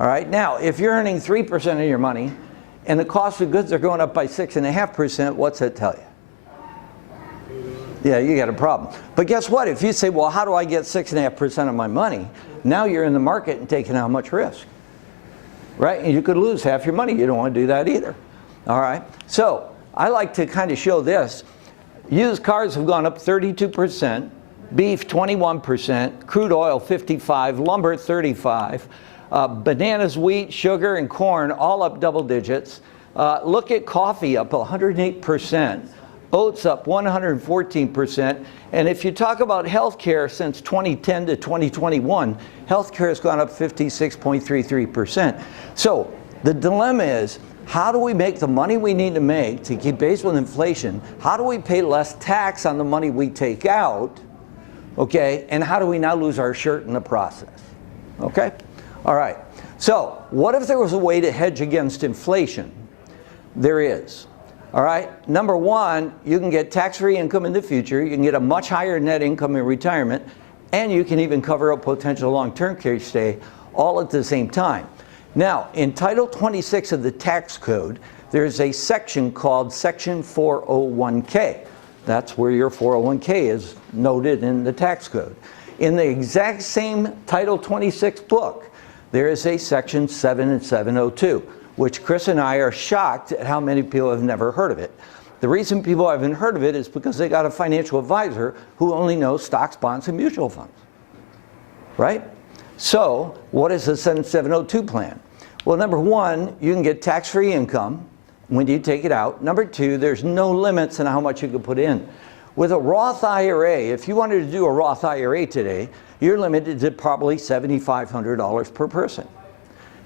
All right, now, if you're earning 3% of your money and the cost of goods are going up by 6.5%, what's that tell you? Yeah, you got a problem. But guess what? If you say, well, how do I get 6.5% of my money? Now you're in the market and taking how much risk? Right? And you could lose half your money. You don't want to do that either. All right? So I like to kind of show this. Used cars have gone up 32%, beef 21%, crude oil 55%, lumber 35%. Bananas, wheat, sugar, and corn all up double digits. Look at coffee up 108%, oats up 114%. And if you talk about healthcare since 2010 to 2021, healthcare has gone up 56.33%. So the dilemma is, how do we make the money we need to make to keep pace with inflation? How do we pay less tax on the money we take out? Okay, and how do we not lose our shirt in the process? Okay? All right, so what if there was a way to hedge against inflation? There is. All right, number one, you can get tax-free income in the future, you can get a much higher net income in retirement, and you can even cover a potential long-term care stay all at the same time. Now, in Title 26 of the tax code, there's a section called Section 401k. That's where your 401k is noted in the tax code. In the exact same Title 26 book, there is a Section 7 and 702, which Chris and I are shocked at how many people have never heard of it. The reason people haven't heard of it is because they got a financial advisor who only knows stocks, bonds, and mutual funds. Right? So what is the 7702 plan? Well, number one, you can get tax-free income when you take it out. Number two, there's no limits on how much you can put in. With a Roth IRA, if you wanted to do a Roth IRA today, you're limited to probably $7,500 per person.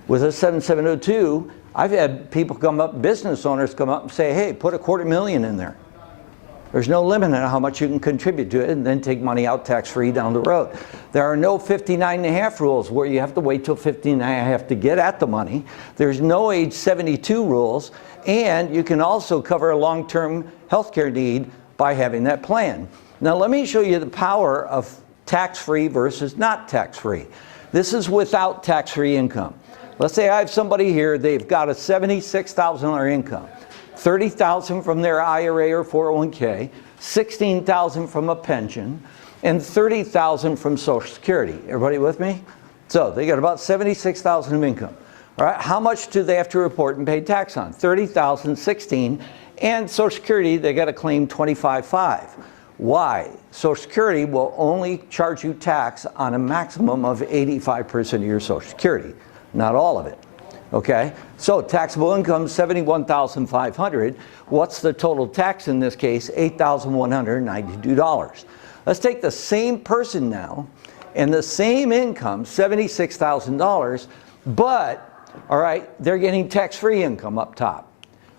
With a 7702, I've had people come up, business owners come up and say, hey, put $250,000 in there. There's no limit on how much you can contribute to it and then take money out tax-free down the road. There are no 59.5 rules where you have to wait till 59.5 to get at the money. There's no age 72 rules, and you can also cover a long-term health care need by having that plan. Now let me show you the power of tax-free versus not tax-free. This is without tax-free income. Let's say I have somebody here, they've got a $76,000 income. $30,000 from their IRA or 401k, $16,000 from a pension, and $30,000 from Social Security. Everybody with me? So they got about $76,000 of income. All right, how much do they have to report and pay tax on? $30,000, $16,000, and Social Security, they got to claim $25,500. Why? Social Security will only charge you tax on a maximum of 85% of your Social Security, not all of it. Okay, so taxable income $71,500. What's the total tax in this case? $8,192. Let's take the same person now and the same income, $76,000, but all right, they're getting tax-free income up top.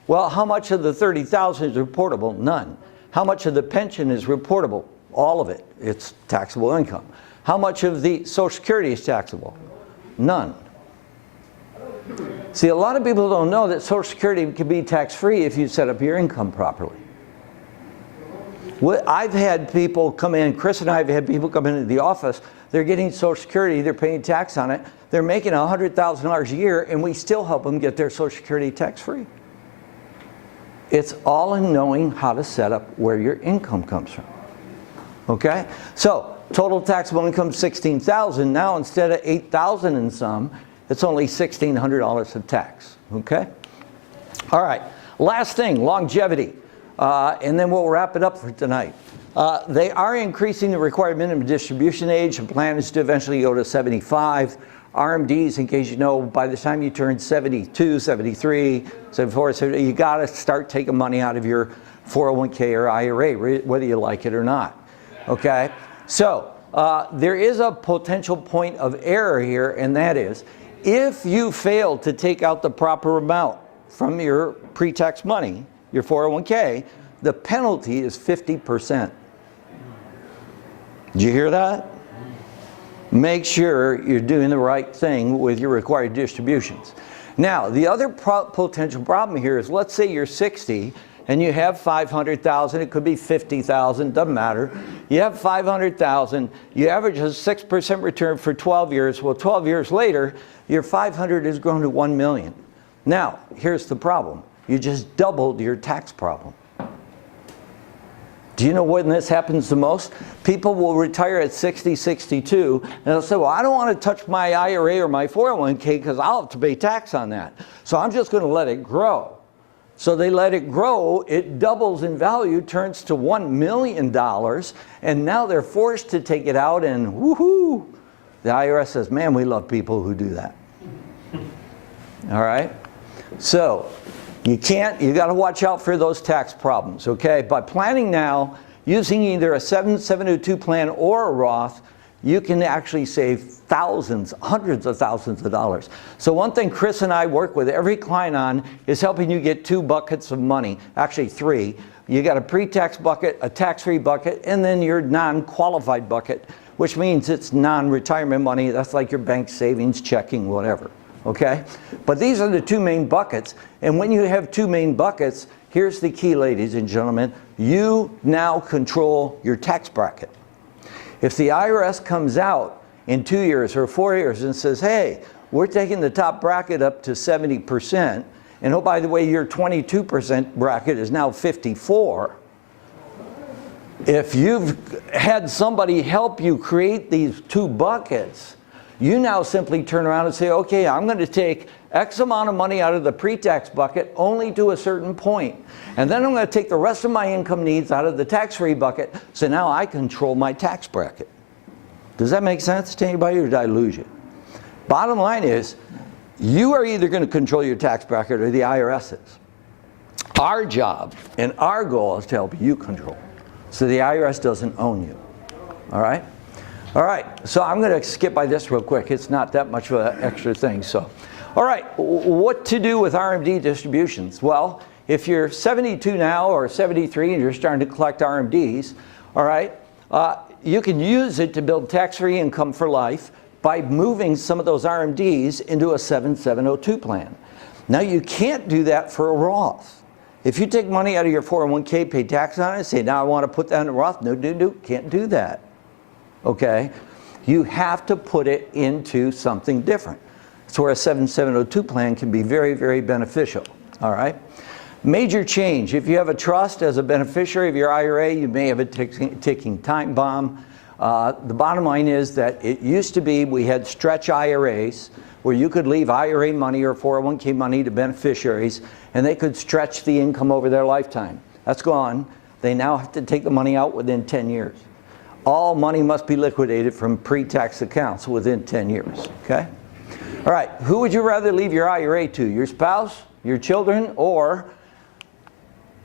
Well, how much of the $30,000 is reportable? None. How much of the pension is reportable? All of it. It's taxable income. How much of the Social Security is taxable? None. See, a lot of people don't know that Social Security can be tax-free if you set up your income properly. I've had people come in, Chris and I have had people come into the office, they're getting Social Security, they're paying tax on it, they're making $100,000 a year, and we still help them get their Social Security tax-free. It's all in knowing how to set up where your income comes from. Okay? So, total taxable income $16,000. Now instead of $8,000 and some, it's only $1,600 of tax, okay? All right, last thing, longevity, and then we'll wrap it up for tonight. They are increasing the required minimum distribution age. The plan is to eventually go to 75. RMDs, in case you know, by the time you turn 72, 73, 74, 70, you gotta start taking money out of your 401k or IRA, whether you like it or not, okay? So, there is a potential point of error here, and that is, if you fail to take out the proper amount from your pre-tax money, your 401k, the penalty is 50%. Did you hear that? Make sure you're doing the right thing with your required distributions. Now, the other potential problem here is, let's say you're 60 and you have $500,000, it could be $50,000, doesn't matter. You have $500,000, you average a 6% return for 12 years. Well, 12 years later, your 500 has grown to 1 million. Now, here's the problem. You just doubled your tax problem. Do you know when this happens the most? People will retire at 60, 62, and they'll say, well, I don't want to touch my IRA or my 401k because I'll have to pay tax on that. So I'm just going to let it grow. So they let it grow, it doubles in value, turns to $1 million, and now they're forced to take it out, and woohoo! The IRS says, man, we love people who do that. All right? So, you got to watch out for those tax problems, okay? By planning now, using either a 7702 plan or a Roth, you can actually save thousands, hundreds of thousands of dollars. So one thing Chris and I work with every client on is helping you get 2 buckets of money, actually 3. You got a pre-tax bucket, a tax-free bucket, and then your non-qualified bucket, which means it's non-retirement money. That's like your bank savings, checking, whatever, okay? But these are the 2 main buckets, and when you have 2 main buckets, here's the key, ladies and gentlemen. You now control your tax bracket. If the IRS comes out in 2 years or 4 years and says, hey, we're taking the top bracket up to 70%, and oh, by the way, your 22% bracket is now 54%, if you've had somebody help you create these 2 buckets, you now simply turn around and say, okay, I'm going to take X amount of money out of the pre-tax bucket only to a certain point. And then I'm going to take the rest of my income needs out of the tax-free bucket, so now I control my tax bracket. Does that make sense to anybody, or did I lose you? Bottom line is, you are either going to control your tax bracket or the IRS is. Our job and our goal is to help you control, so the IRS doesn't own you. All right? All right, so I'm going to skip by this real quick. It's not that much of an extra thing. So, all right, what to do with RMD distributions? Well, if you're 72 now or 73 and you're starting to collect RMDs, all right, you can use it to build tax-free income for life by moving some of those RMDs into a 7702 plan. Now, you can't do that for a Roth. If you take money out of your 401k, pay tax on it, say, now I want to put that in a Roth, no, can't do that. Okay? You have to put it into something different. That's where a 7702 plan can be very, very beneficial. All right? Major change. If you have a trust as a beneficiary of your IRA, you may have a ticking time bomb. The bottom line is that it used to be we had stretch IRAs where you could leave IRA money or 401k money to beneficiaries and they could stretch the income over their lifetime. That's gone. They now have to take the money out within 10 years. All money must be liquidated from pre-tax accounts within 10 years, okay? All right, who would you rather leave your IRA to? Your spouse, your children, or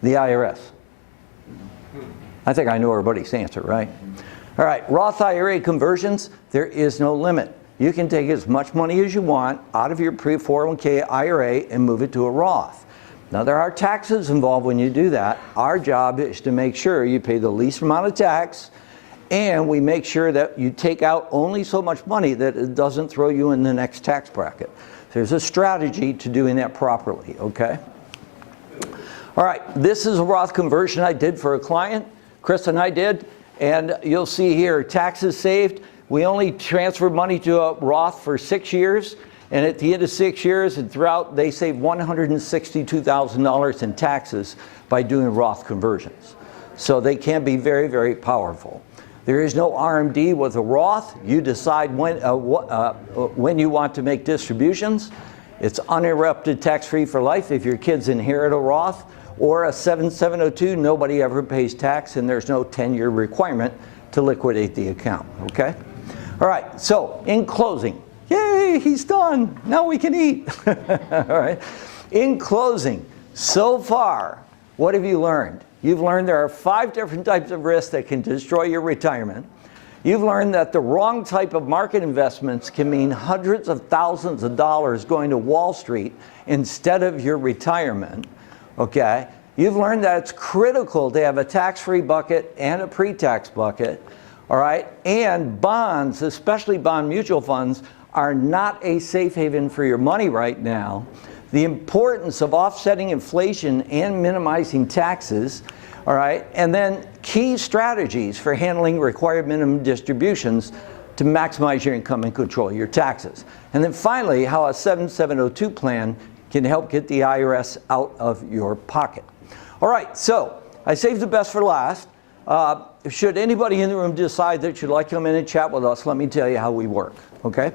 the IRS? I think I know everybody's answer, right? All right, Roth IRA conversions, there is no limit. You can take as much money as you want out of your pre-401k IRA and move it to a Roth. Now, there are taxes involved when you do that. Our job is to make sure you pay the least amount of tax, and we make sure that you take out only so much money that it doesn't throw you in the next tax bracket. There's a strategy to doing that properly, okay? All right, this is a Roth conversion I did for a client. Chris and I did, and you'll see here, taxes saved. We only transferred money to a Roth for 6 years, and at the end of 6 years and throughout, they saved $162,000 in taxes by doing Roth conversions. So they can be very, very powerful. There is no RMD with a Roth. You decide when you want to make distributions. It's uninterrupted tax-free for life if your kids inherit a Roth, or a 7702, nobody ever pays tax and there's no 10-year requirement to liquidate the account, okay? All right, so in closing, yay, he's done. Now we can eat. All right. In closing, so far, what have you learned? You've learned there are 5 different types of risks that can destroy your retirement. You've learned that the wrong type of market investments can mean hundreds of thousands of dollars going to Wall Street instead of your retirement, okay? You've learned that it's critical to have a tax-free bucket and a pre-tax bucket, all right? And bonds, especially bond mutual funds, are not a safe haven for your money right now. The importance of offsetting inflation and minimizing taxes, all right? And then key strategies for handling required minimum distributions to maximize your income and control your taxes. And then finally, how a 7702 plan can help get the IRS out of your pocket. All right, so I saved the best for last. Should anybody in the room decide that you'd like to come in and chat with us, let me tell you how we work, okay?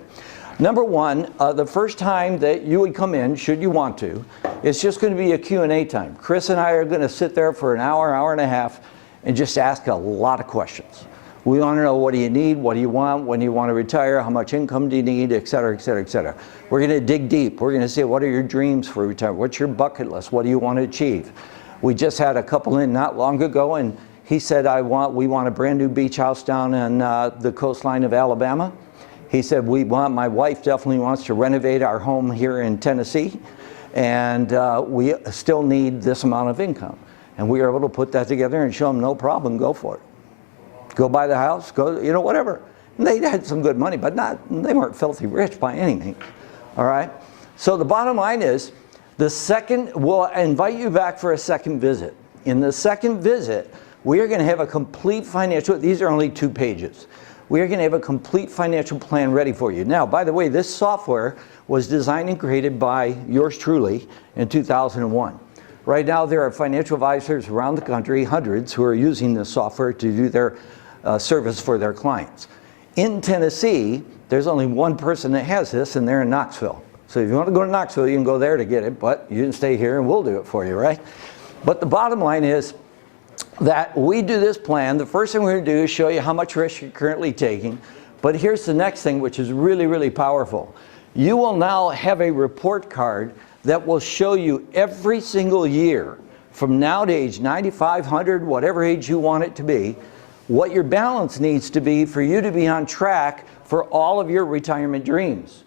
Number one, the first time that you would come in, should you want to, it's just going to be a Q&A time. Chris and I are going to sit there for an hour, hour and a half, and just ask a lot of questions. We want to know, what do you need, what do you want, when do you want to retire, how much income do you need, et cetera, et cetera, et cetera. We're going to dig deep. We're going to say, what are your dreams for retirement? What's your bucket list? What do you want to achieve? We just had a couple in not long ago, and he said, we want a brand new beach house down on the coastline of Alabama. He said, my wife definitely wants to renovate our home here in Tennessee, and we still need this amount of income. And we were able to put that together and show them, no problem, go for it. Go buy the house, go, you know, whatever. And they had some good money, but they weren't filthy rich by any means, all right? So the bottom line is, we'll invite you back for a second visit. In the second visit, we are going to have a complete financial, these are only 2 pages. We are going to have a complete financial plan ready for you. Now, by the way, this software was designed and created by yours truly in 2001. Right now, there are financial advisors around the country, hundreds, who are using this software to do their service for their clients. In Tennessee, there's only one person that has this, and they're in Knoxville. So if you want to go to Knoxville, you can go there to get it, but you can stay here and we'll do it for you, right? But the bottom line is that we do this plan. The first thing we're going to do is show you how much risk you're currently taking. But here's the next thing, which is really, really powerful. you will now have a report card that will show you every single year from now to age 95, 100, whatever age you want it to be, what your balance needs to be for you to be on track for all of your retirement dreams.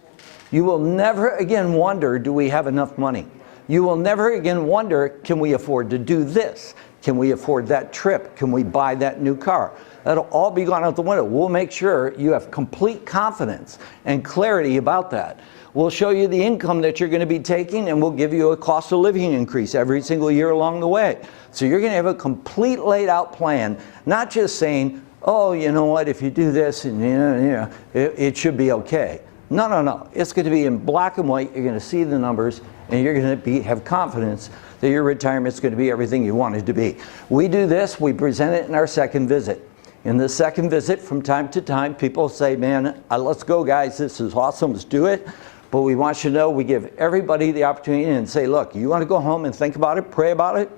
You will never again wonder, do we have enough money? You will never again wonder, can we afford to do this? Can we afford that trip? Can we buy that new car? That'll all be gone out the window. We'll make sure you have complete confidence and clarity about that. We'll show you the income that you're going to be taking, and we'll give you a cost of living increase every single year along the way. So you're going to have a complete laid out plan, not just saying, oh, you know what, if you do this, and it should be okay. No, no, no. It's going to be in black and white. You're going to see the numbers, and you're going to have confidence that your retirement's going to be everything you want it to be. We do this. We present it in our second visit. In the second visit, from time to time, people say, man, let's go, guys. This is awesome. Let's do it. But we want you to know we give everybody the opportunity and say, look, you want to go home and think about it, pray about it,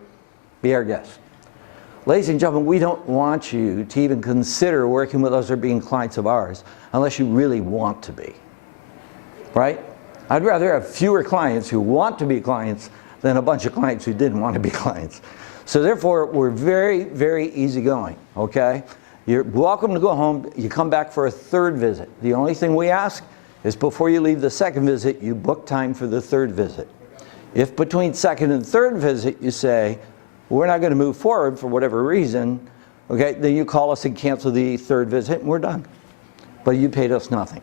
be our guest. Ladies and gentlemen, we don't want you to even consider working with us or being clients of ours unless you really want to be, right? I'd rather have fewer clients who want to be clients than a bunch of clients who didn't want to be clients. So therefore, we're very, very easygoing, okay? You're welcome to go home. You come back for a third visit. The only thing we ask is before you leave the second visit, you book time for the third visit. If between second and third visit you say, we're not going to move forward for whatever reason, okay, then you call us and cancel the third visit and we're done. But you paid us nothing.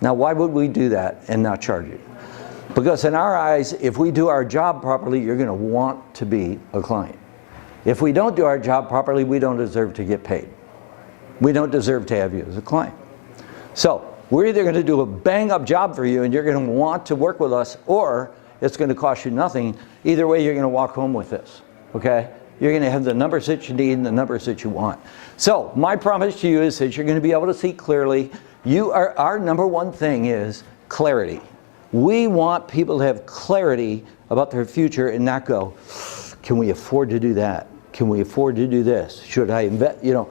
Now, why would we do that and not charge you? Because in our eyes, if we do our job properly, you're going to want to be a client. If we don't do our job properly, we don't deserve to get paid. We don't deserve to have you as a client. So we're either going to do a bang-up job for you and you're going to want to work with us, or it's going to cost you nothing. Either way, you're going to walk home with this, okay? You're going to have the numbers that you need and the numbers that you want. So my promise to you is that you're going to be able to see clearly. Our number one thing is clarity. We want people to have clarity about their future and not go, can we afford to do that? Can we afford to do this? Should I invest? You know,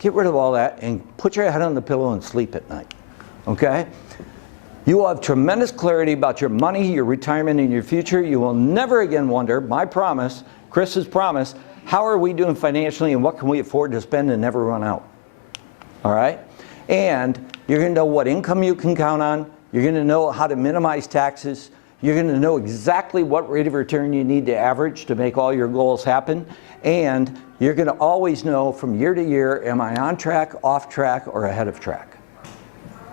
get rid of all that and put your head on the pillow and sleep at night, okay? You will have tremendous clarity about your money, your retirement, and your future. You will never again wonder, my promise, Chris's promise, how are we doing financially and what can we afford to spend and never run out, all right? And you're going to know what income you can count on. You're going to know how to minimize taxes. You're going to know exactly what rate of return you need to average to make all your goals happen. And you're going to always know from year to year, am I on track, off track, or ahead of track?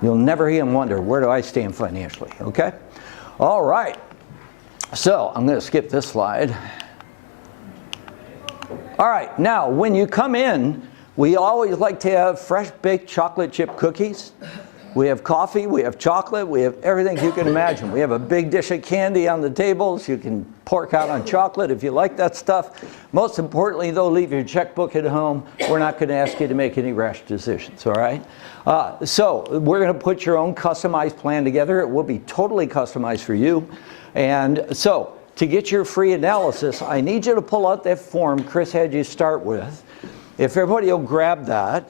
You'll never even wonder, where do I stand financially, okay? All right. So I'm going to skip this slide. All right. Now, when you come in, we always like to have fresh baked chocolate chip cookies. We have coffee, we have chocolate, we have everything you can imagine. We have a big dish of candy on the tables. You can pork out on chocolate if you like that stuff. Most importantly, though, leave your checkbook at home. We're not going to ask you to make any rash decisions, all right? So we're going to put your own customized plan together. It will be totally customized for you. And so to get your free analysis, I need you to pull out that form Chris had you start with. If everybody will grab that.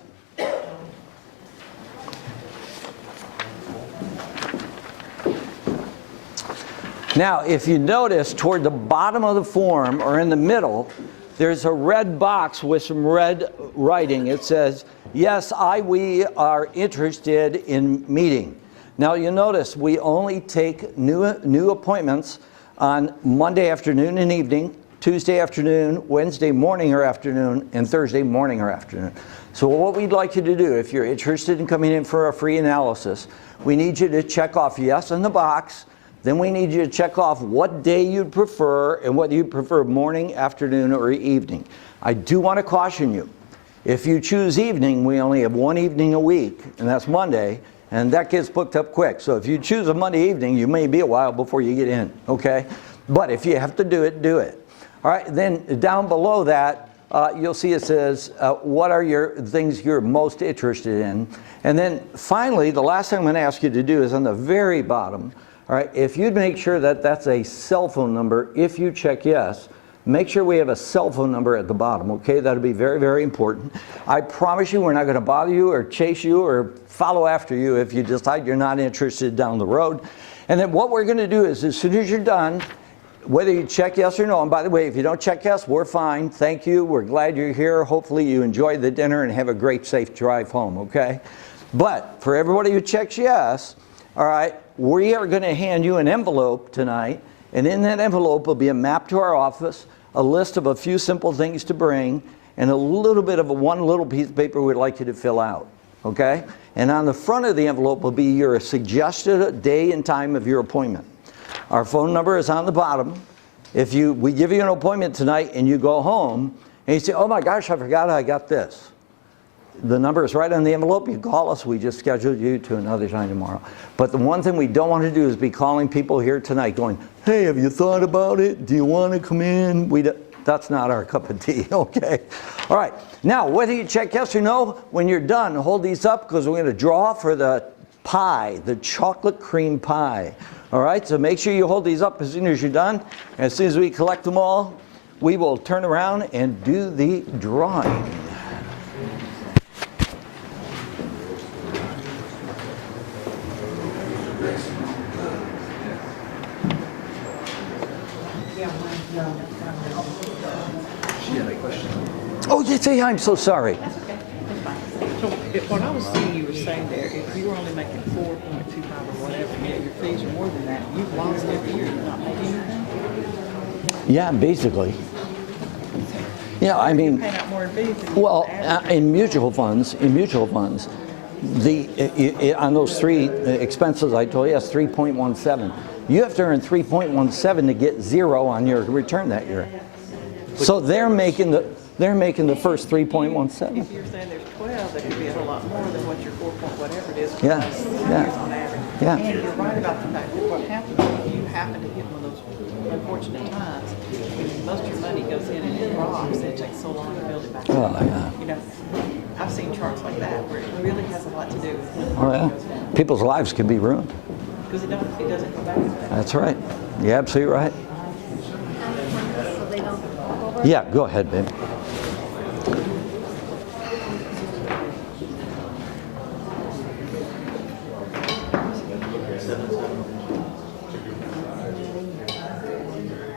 Now, if you notice, toward the bottom of the form, or in the middle, there's a red box with some red writing. It says, yes, we are interested in meeting. Now, you notice we only take new appointments on Monday afternoon and evening, Tuesday afternoon, Wednesday morning or afternoon, and Thursday morning or afternoon. So what we'd like you to do, if you're interested in coming in for a free analysis, we need you to check off yes in the box. Then we need you to check off what day you'd prefer and whether you prefer morning, afternoon, or evening. I do want to caution you. If you choose evening, we only have one evening a week, and that's Monday, and that gets booked up quick. So if you choose a Monday evening, you may be a while before you get in, okay? But if you have to do it, do it. All right, then down below that, you'll see it says, what are your things you're most interested in? And then finally, the last thing I'm going to ask you to do is on the very bottom. All right, if you'd make sure that that's a cell phone number, if you check yes, make sure we have a cell phone number at the bottom, okay? That'll be very, very important. I promise you we're not going to bother you or chase you or follow after you if you decide you're not interested down the road. And then what we're going to do is as soon as you're done, whether you check yes or no, and by the way, if you don't check yes, we're fine. Thank you. We're glad you're here. Hopefully you enjoy the dinner and have a great, safe drive home, okay? But for everybody who checks yes, all right, we are going to hand you an envelope tonight, and in that envelope will be a map to our office, a list of a few simple things to bring, and a little bit of one little piece of paper we'd like you to fill out, okay? And on the front of the envelope will be your suggested day and time of your appointment. Our phone number is on the bottom. If we give you an appointment tonight and you go home and you say, oh my gosh, I forgot I got this. The number is right on the envelope. You call us. We just scheduled you to another time tomorrow. But the one thing we don't want to do is be calling people here tonight going, hey, have you thought about it? Do you want to come in? That's not our cup of tea, okay? All right. Now, whether you check yes or no, when you're done, hold these up because we're going to draw for the pie, the chocolate cream pie. All right? So make sure you hold these up as soon as you're done. As soon as we collect them all, we will turn around and do the drawing. Oh, yeah, I'm so sorry. That's okay. That's fine. So what I was seeing you were saying there, if you were only making 4.25 or whatever, yet your fees are more than that, you've lost every year. You're not making anything? Yeah, basically. Yeah, I mean, You're paying out more in fees than you well, average. in mutual funds, on those three expenses I told you, that's 3.17. You have to earn 3.17 to get 0 on your return that year. So they're making the first 3.17. If you're saying there's 12, that could be a whole lot more than what your 4 point whatever it is. Yeah, yeah. On average. Yeah. And you're right about the fact that what happens if you happen to hit one of those unfortunate times, when most of your money goes in and it drops, and it takes so long to build it back up. Oh, yeah. You know, I've seen charts like that where it really has a lot to do with when the Oh, market yeah. goes down. People's lives can be ruined. Because it doesn't go back to that. That's right. You're absolutely right. So they don't go over? Yeah, go ahead, babe.